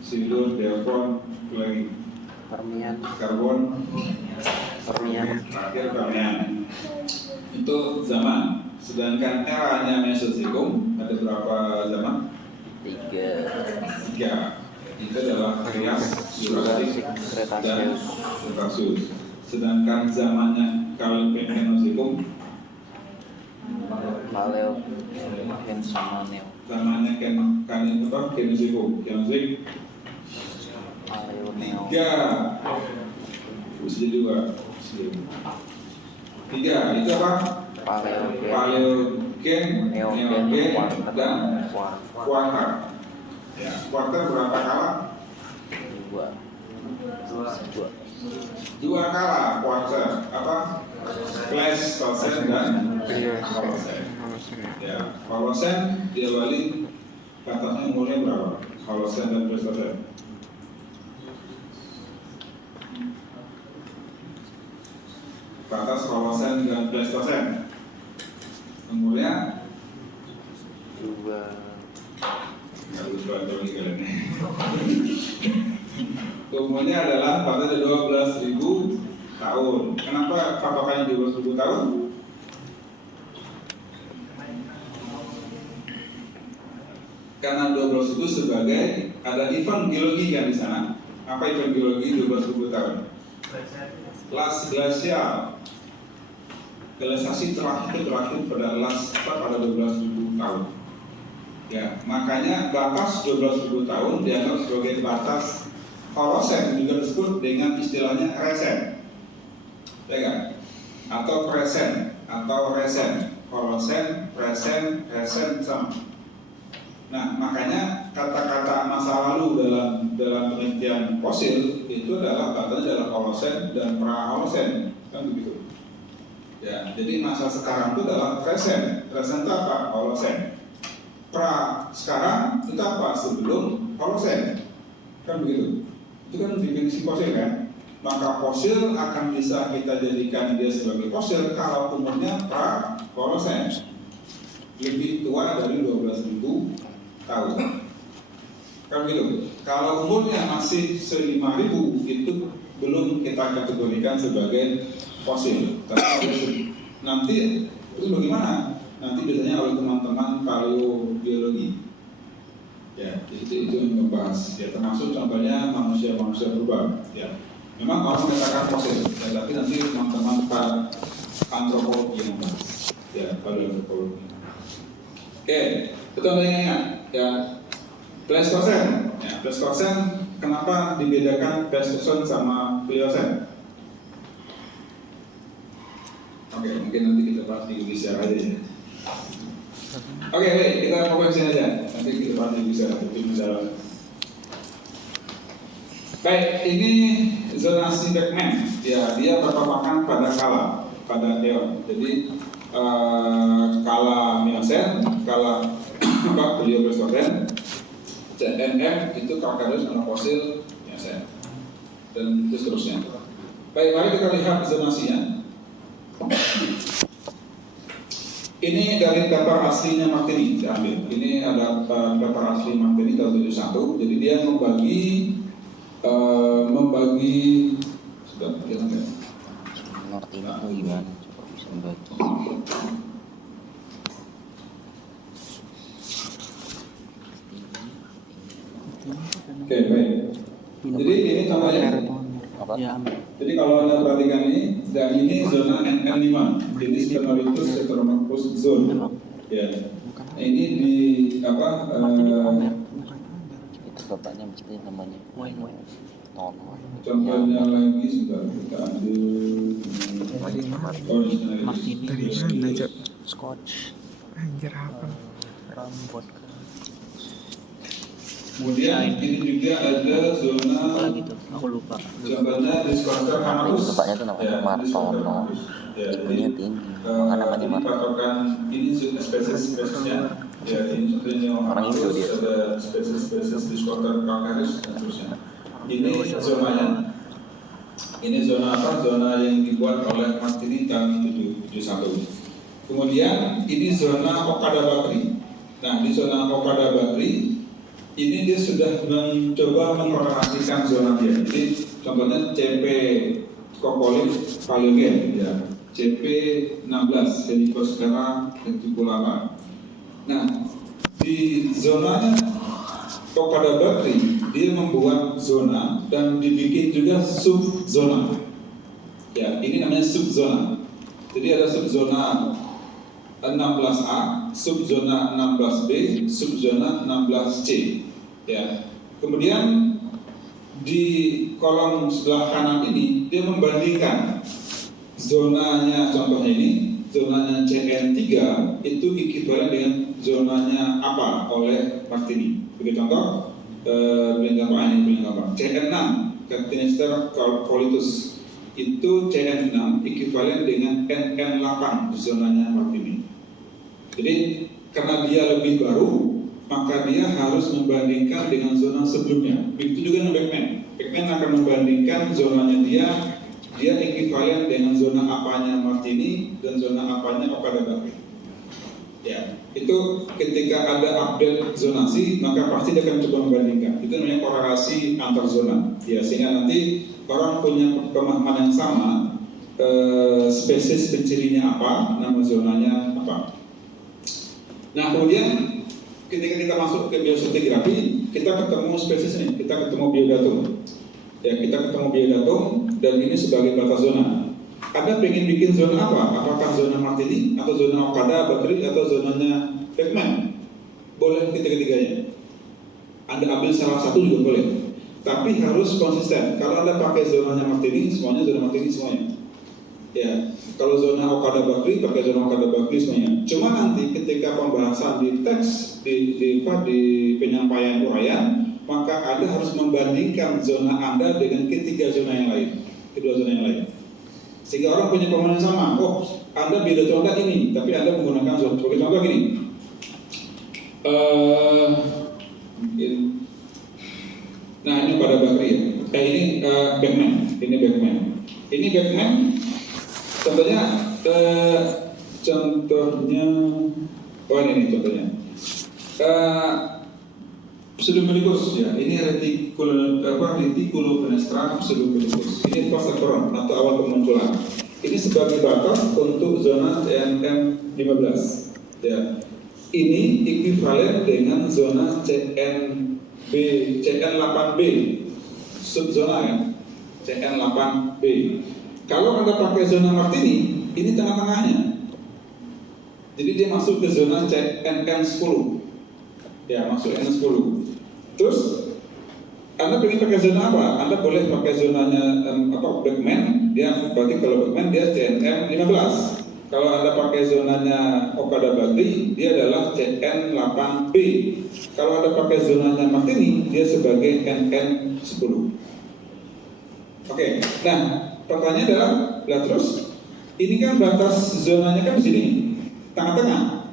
Silur, Devon, lagi Permian. Karbon, terakhir Permian. Itu zaman. Sedangkan eranya Mesozoikum ada berapa zaman? 3. Itu adalah Trias, Jurassic, dan Cretaceous. Sedangkan zamannya Kenozoikum, Paleogen sama Neo. zamannya Kenozoikum, Kenozoik Paleo-Neo. 3, usia 2, 3 itu apa? Paleogen, Neogen, dan Kuarter. Ya, Kuarter berapa kala? 2 kala Kuarter. Apa? Pleistocene dan Holocene. Ya, Holocene diawali katanya umurnya berapa? Holocene dan Pleistocene. Batas Holocene dan Pleistocene umurnya 2. nggak lupa lagi kalian nih. Umurnya adalah pada 12.000 tahun. Kenapa patokannya 12.000 tahun? Karena 12 itu sebagai ada event geologi kan di sana. Apa event geologi 12.000 tahun? Las glacial. Glaciasi terakhir pada 12.000 tahun. Ya, makanya batas 12.000 tahun dianggap sebagai batas Holocene, juga disebut dengan istilahnya resen, ya kan? Atau present atau resen. Holocene, present, resen sama. Nah, makanya kata-kata masa lalu dalam penelitian fosil itu adalah batasnya adalah Holocene dan pra-Holocene, kan begitu. Ya, jadi masa sekarang itu adalah present. Present itu apa? Holocene. Pra sekarang itu apa? Sebelum Holocene, kan begitu. Itu kan definisi fosil kan. Maka fosil akan bisa kita jadikan dia sebagai fosil kalau umurnya pra-Holocene, lebih tua dari 12.000 tahun, kan begitu. Kalau umurnya masih 5.000 itu belum kita kategorikan sebagai fosil. Tapi nanti itu bagaimana? Nanti biasanya oleh teman-teman paleobiologi. Ya, itu yang membahas. Ya, termasuk contohnya manusia purba. Ya, memang orang mengatakan fosil, ya, tapi nanti teman-teman antropologi yang membahas. Ya, paleoantropologi. Oke, itu ingat. Ya, Pleistocene. Ya, Pleistocene. Kenapa dibedakan Pleistocene sama Pliocene? Oke, mungkin nanti kita bahas di Indonesia aja ya. Oke, baik, kita fokus sini aja. Nanti kita bahas di Indonesia. Baik, ini zonasi Beckman. Ya, dia berpapakan pada eon. Jadi kala Miocene, kala Pleistocene, CNM itu karakteristik fosil Miocene, dan seterusnya. Baik, mari kita lihat zonasinya. Ini dari daftar aslinya Martini saya ambil. Ini ada daftar asli Martini tahun 71. Jadi dia membagi sudah kelihatan ya? Martini itu gimana? Coba bisa membagi. Oke, baik. Jadi ini contohnya. Apa? Ya, aman. Jadi kalau Anda perhatikan ini, dan ini zona NN5, jadi Stenolycus Heteronophus zone. Ya. Bukan Ini di apa? Itu bapaknya mesti namanya Wine. Tono. Contohnya lagi sudah kita ambil. Oh, ini Martini. Dari mana, Cok? Scotch. Anjir apa? Rum vodka. Kemudian ini juga ada zona. Apa lagi tuh? Aku lupa. Contohnya disclosure Hamarus. Bapaknya tuh namanya Martono. Ibunya tinggi. Maka namanya ini Martono. patokan ini spesies-spesiesnya. Ya, ini contohnya Orang Indo dia. ada spesies-spesies disclosure Calcareus dan seterusnya. Ini zonanya. Ini zona apa? Zona yang dibuat oleh Martini tahun 771. Kemudian ini zona Okada Bakri. Nah, di zona Okada Bakri ini dia sudah mencoba mengkorelasikan zona dia. Jadi contohnya CP Kokolit Paleogen, ya, CP 16 Helicosfera reticulata. Nah, di zonanya Okada Bakri dia membuat zona dan dibikin juga subzona. Ya, ini namanya subzona. Jadi ada subzona 16A, subzona 16B, subzona 16C. Ya. Kemudian di kolom sebelah kanan ini dia membandingkan zonanya, contohnya ini zonanya CN3 itu ekuivalen dengan zonanya apa oleh Martini. Sebagai contoh, beli gambar CN6 Catinester Colitus itu CN6 ekuivalen dengan NN8 di zonanya Martini. Jadi karena dia lebih baru, maka dia harus membandingkan dengan zona sebelumnya. Begitu juga dengan Beckman. Beckman akan membandingkan zonanya dia ekuivalen dengan zona apanya Martini dan zona apanya Okada Bakri. Ya, itu ketika ada update zonasi, maka pasti dia akan coba membandingkan. Itu namanya korelasi antar zona. Ya, sehingga nanti orang punya pemahaman yang sama, spesies pencirinya apa, nama zonanya apa. Nah, kemudian ketika kita masuk ke biostratigrafi, kita ketemu spesies ini, kita ketemu biodatum. Ya, kita ketemu biodatum dan ini sebagai batas zona. Anda pengen bikin zona apa? Apakah zona Martini atau zona Okada Bakri atau zonanya Beckman? Boleh ketiga-tiganya. Anda ambil salah satu juga boleh. Tapi harus konsisten. Kalau Anda pakai zonanya Martini, semuanya zona Martini semuanya. Ya, kalau zona Okada Bakri pakai zona Okada Bakri semuanya. Cuma nanti ketika pembahasan di teks di penyampaian uraian, maka Anda harus membandingkan zona Anda dengan ketiga zona yang lain, kedua zona yang lain. Sehingga orang punya pemahaman yang sama. Oh, Anda beda contoh ini, tapi Anda menggunakan zona. Sebagai contoh gini. Nah, ini Okada Bakri ya. Ini Beckman. Ini Beckman. Ini Beckman. Contohnya, oh ini contohnya. Pseudomonas ya, ini reticulopenetrans pseudomonas. Ini prostokoron atau awal kemunculan. Ini sebagai batas untuk zona CNM15. Ya, ini ekuivalen dengan zona CN8B, subzona ya, CN8B. Kalau Anda pakai zona Martini, ini tengah-tengahnya. Jadi dia masuk ke zona CNN10. Ya, masuk N10. Terus Anda pengen pakai zona apa? Anda boleh pakai zonanya Beckman. Dia berarti kalau Beckman dia CNN15. Kalau Anda pakai zonanya Okada Bakri, dia adalah CN8B. Kalau Anda pakai zonanya Martini, dia sebagai NN10. Oke, nah pertanyaannya adalah, lah terus ini kan batas zonanya kan di sini, tengah-tengah.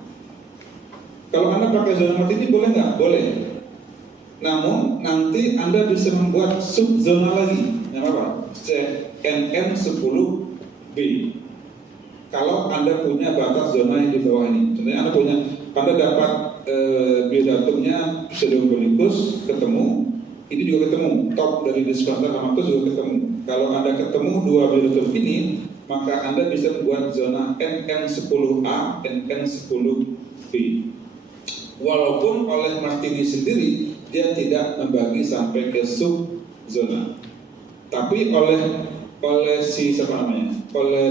Kalau Anda pakai zona Martini boleh nggak? Boleh. Namun nanti Anda bisa membuat subzona lagi, yang apa? CNN10B. Kalau Anda punya batas zona yang di bawah ini, contohnya Anda dapat biodatumnya pseudomonas ketemu. Ini juga ketemu, top dari diskonter Hamatus juga ketemu. Kalau Anda ketemu dua biodatum ini, maka Anda bisa membuat zona NN10A, NN10B. Walaupun oleh Martini sendiri, dia tidak membagi sampai ke subzona. Tapi oleh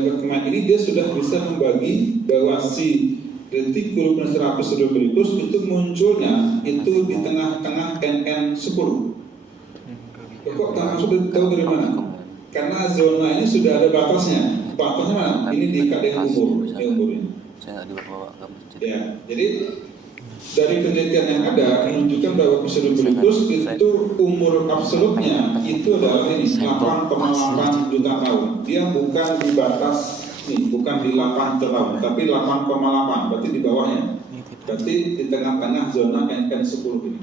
Beckman ini dia sudah bisa membagi bahwa si retikulum proseduribus itu munculnya itu di tengah-tengah NN10. Kok maksud tahu dari mana? Karena zona ini sudah ada batasnya. Batasnya mana? Ini diikat dengan umur, ini. Saya nggak dibawa ke masjid. Ya, jadi dari penelitian yang ada menunjukkan bahwa proseduribus itu umur absolutnya itu adalah ini 8,8 juta tahun. Dia bukan di batas nih, bukan di 8 tahun, tapi 8,8. Berarti di bawahnya. Berarti di tengah-tengah zona NN10 ini.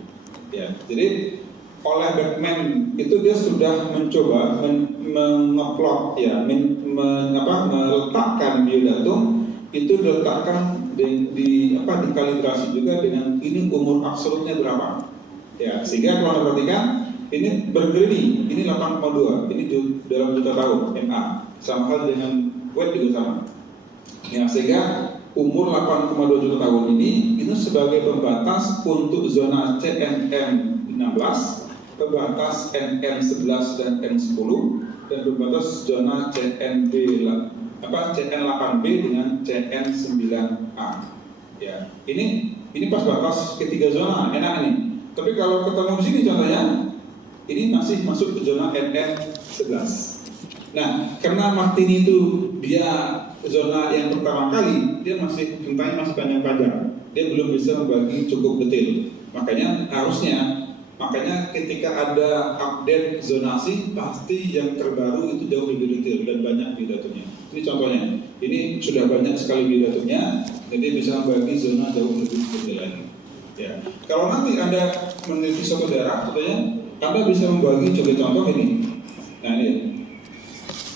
Ya, jadi oleh Beckman itu dia sudah mencoba mengeplot ya, meletakkan biodatum itu diletakkan dikalibrasi juga dengan ini umur absolutnya berapa. Ya, sehingga kalau Anda perhatikan ini bergredi, ini 8,2, ini dalam juta tahun MA. Sama hal dengan weight juga sama. Ya, sehingga umur 8,2 juta tahun ini sebagai pembatas untuk zona CNM16, pembatas NN11 dan N10, dan pembatas zona CN8B dengan CN9A. Ya, ini pas batas ketiga zona, enak nih. Tapi kalau ketemu di sini contohnya, ini masih masuk ke zona NN11. Nah, karena Martini itu dia zona yang pertama kali, dia masih rentangnya masih panjang-panjang. Dia belum bisa membagi cukup detail. Makanya ketika ada update zonasi, pasti yang terbaru itu jauh lebih detail dan banyak biodatumnya. Ini contohnya, ini sudah banyak sekali biodatumnya, jadi bisa membagi zona jauh lebih detail lagi. Ya. Kalau nanti Anda meneliti suatu daerah, contohnya Anda bisa membagi contoh ini.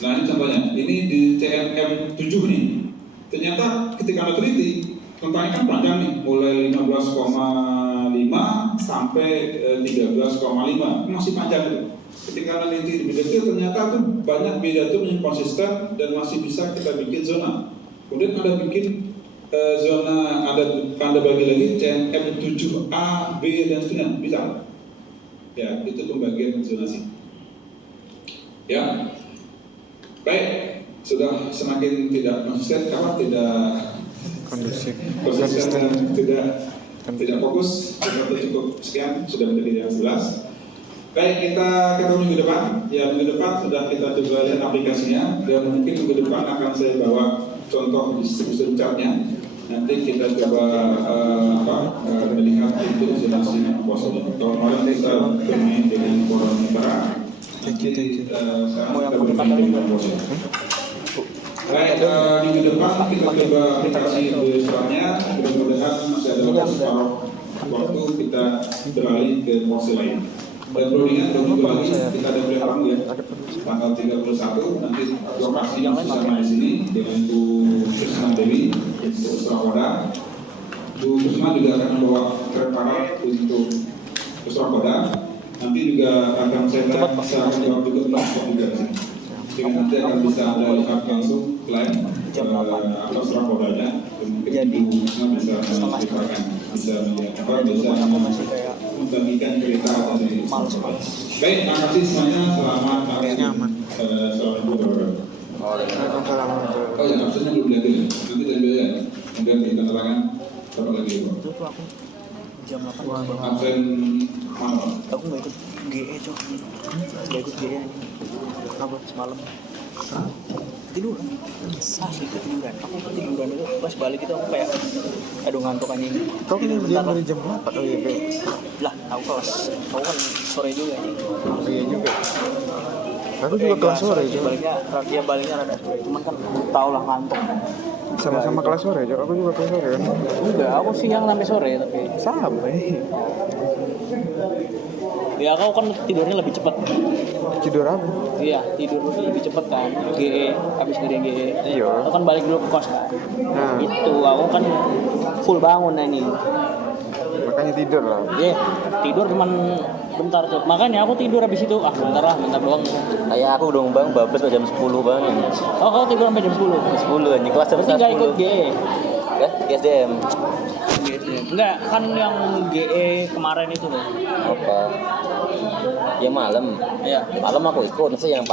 Nah ini contohnya, ini di CNM7 nih. Ternyata ketika Anda teliti, rentangnya kan panjang nih, mulai 15,5 sampai 13,5, masih panjang itu. Ketika meneliti lebih detail, ternyata itu banyak biodatum yang konsisten dan masih bisa kita bikin zona. Kemudian Anda bikin zona, Anda bagi lagi CNM7A, B dan seterusnya, bisa. Ya, itu pembagian zonasi. Ya, baik, sudah semakin tidak konsisten, tidak Kondusif. konsisten, tidak fokus. Kita cukup sekian, sudah menjadi yang 11. Baik, kita ketemu minggu depan. Ya, minggu depan sudah kita coba lihat aplikasinya, dan mungkin minggu depan akan saya bawa contoh distribution chartnya. Nanti kita coba melihat itu zonasi posnya. Kalau kemarin kita bermain dengan koran utara, nanti sekarang kita bermain dengan posnya. Baik, minggu depan kita coba aplikasi besarnya. Mudah-mudahan masih ada waktu kita beralih ke posisi lain. Dan perlu diingat, minggu lagi kita ada tamu ya, tanggal 31 nanti lokasinya bersama di sini dengan Bu Krisna Dewi, Bu Surakoda. Bu Krisna juga akan membawa preparat untuk Surakoda. Nanti juga akan saya menjawab juga laptop juga di sini. Jadi nanti akan bisa Anda lihat langsung live atau Surakodanya. Mungkin Bu Krisna bisa menceritakan, bisa membagikan cerita dari males. Baik, terima kasih semuanya. Selamat Nyaman. Selamat berdoa. Waalaikumsalam. Oh ya, absennya belum diambil ya. Nanti diambil ya. Kemudian kita tangan dapat lagi. Itu tuh aku jam 8 Absen mana? aku nggak ikut GE cok, nggak ikut GE ini. Apa semalam tiduran, sih ketiduran. Aku ketiduran itu pas balik itu aku kayak aduh ngantuk anjing. Kau kan dari jam 8. Oh iya, Be. Lah aku kelas, aku kan sore juga nih. Oh iya juga. Aku juga kelas sore juga. Baliknya rada sore, cuman kan tau lah ngantuk. Sama-sama kelas sore, Jok. Aku juga kelas sore kan. Enggak, aku siang sampai sore tapi Sampai. ya aku kan tidurnya lebih cepat. Tidur apa? Iya, tidur lebih cepet kan. GE, habis dari GE. Iya. Aku kan balik dulu ke kos kan. Nah. Itu aku kan full bangun nah ini. Makanya tidur lah. Tidur cuman bentar tuh. Makanya aku tidur habis itu. Bentar doang. Kayak aku dong bang, bablas jam 10 bang. Oh, kau tidur sampai jam 10. 10 anjing kelas jam Berarti enggak ikut 10. GE. SDM. Enggak, kan yang GE kemarin itu loh. Apa? Ya malam. Iya. Malam aku ikut, sih yang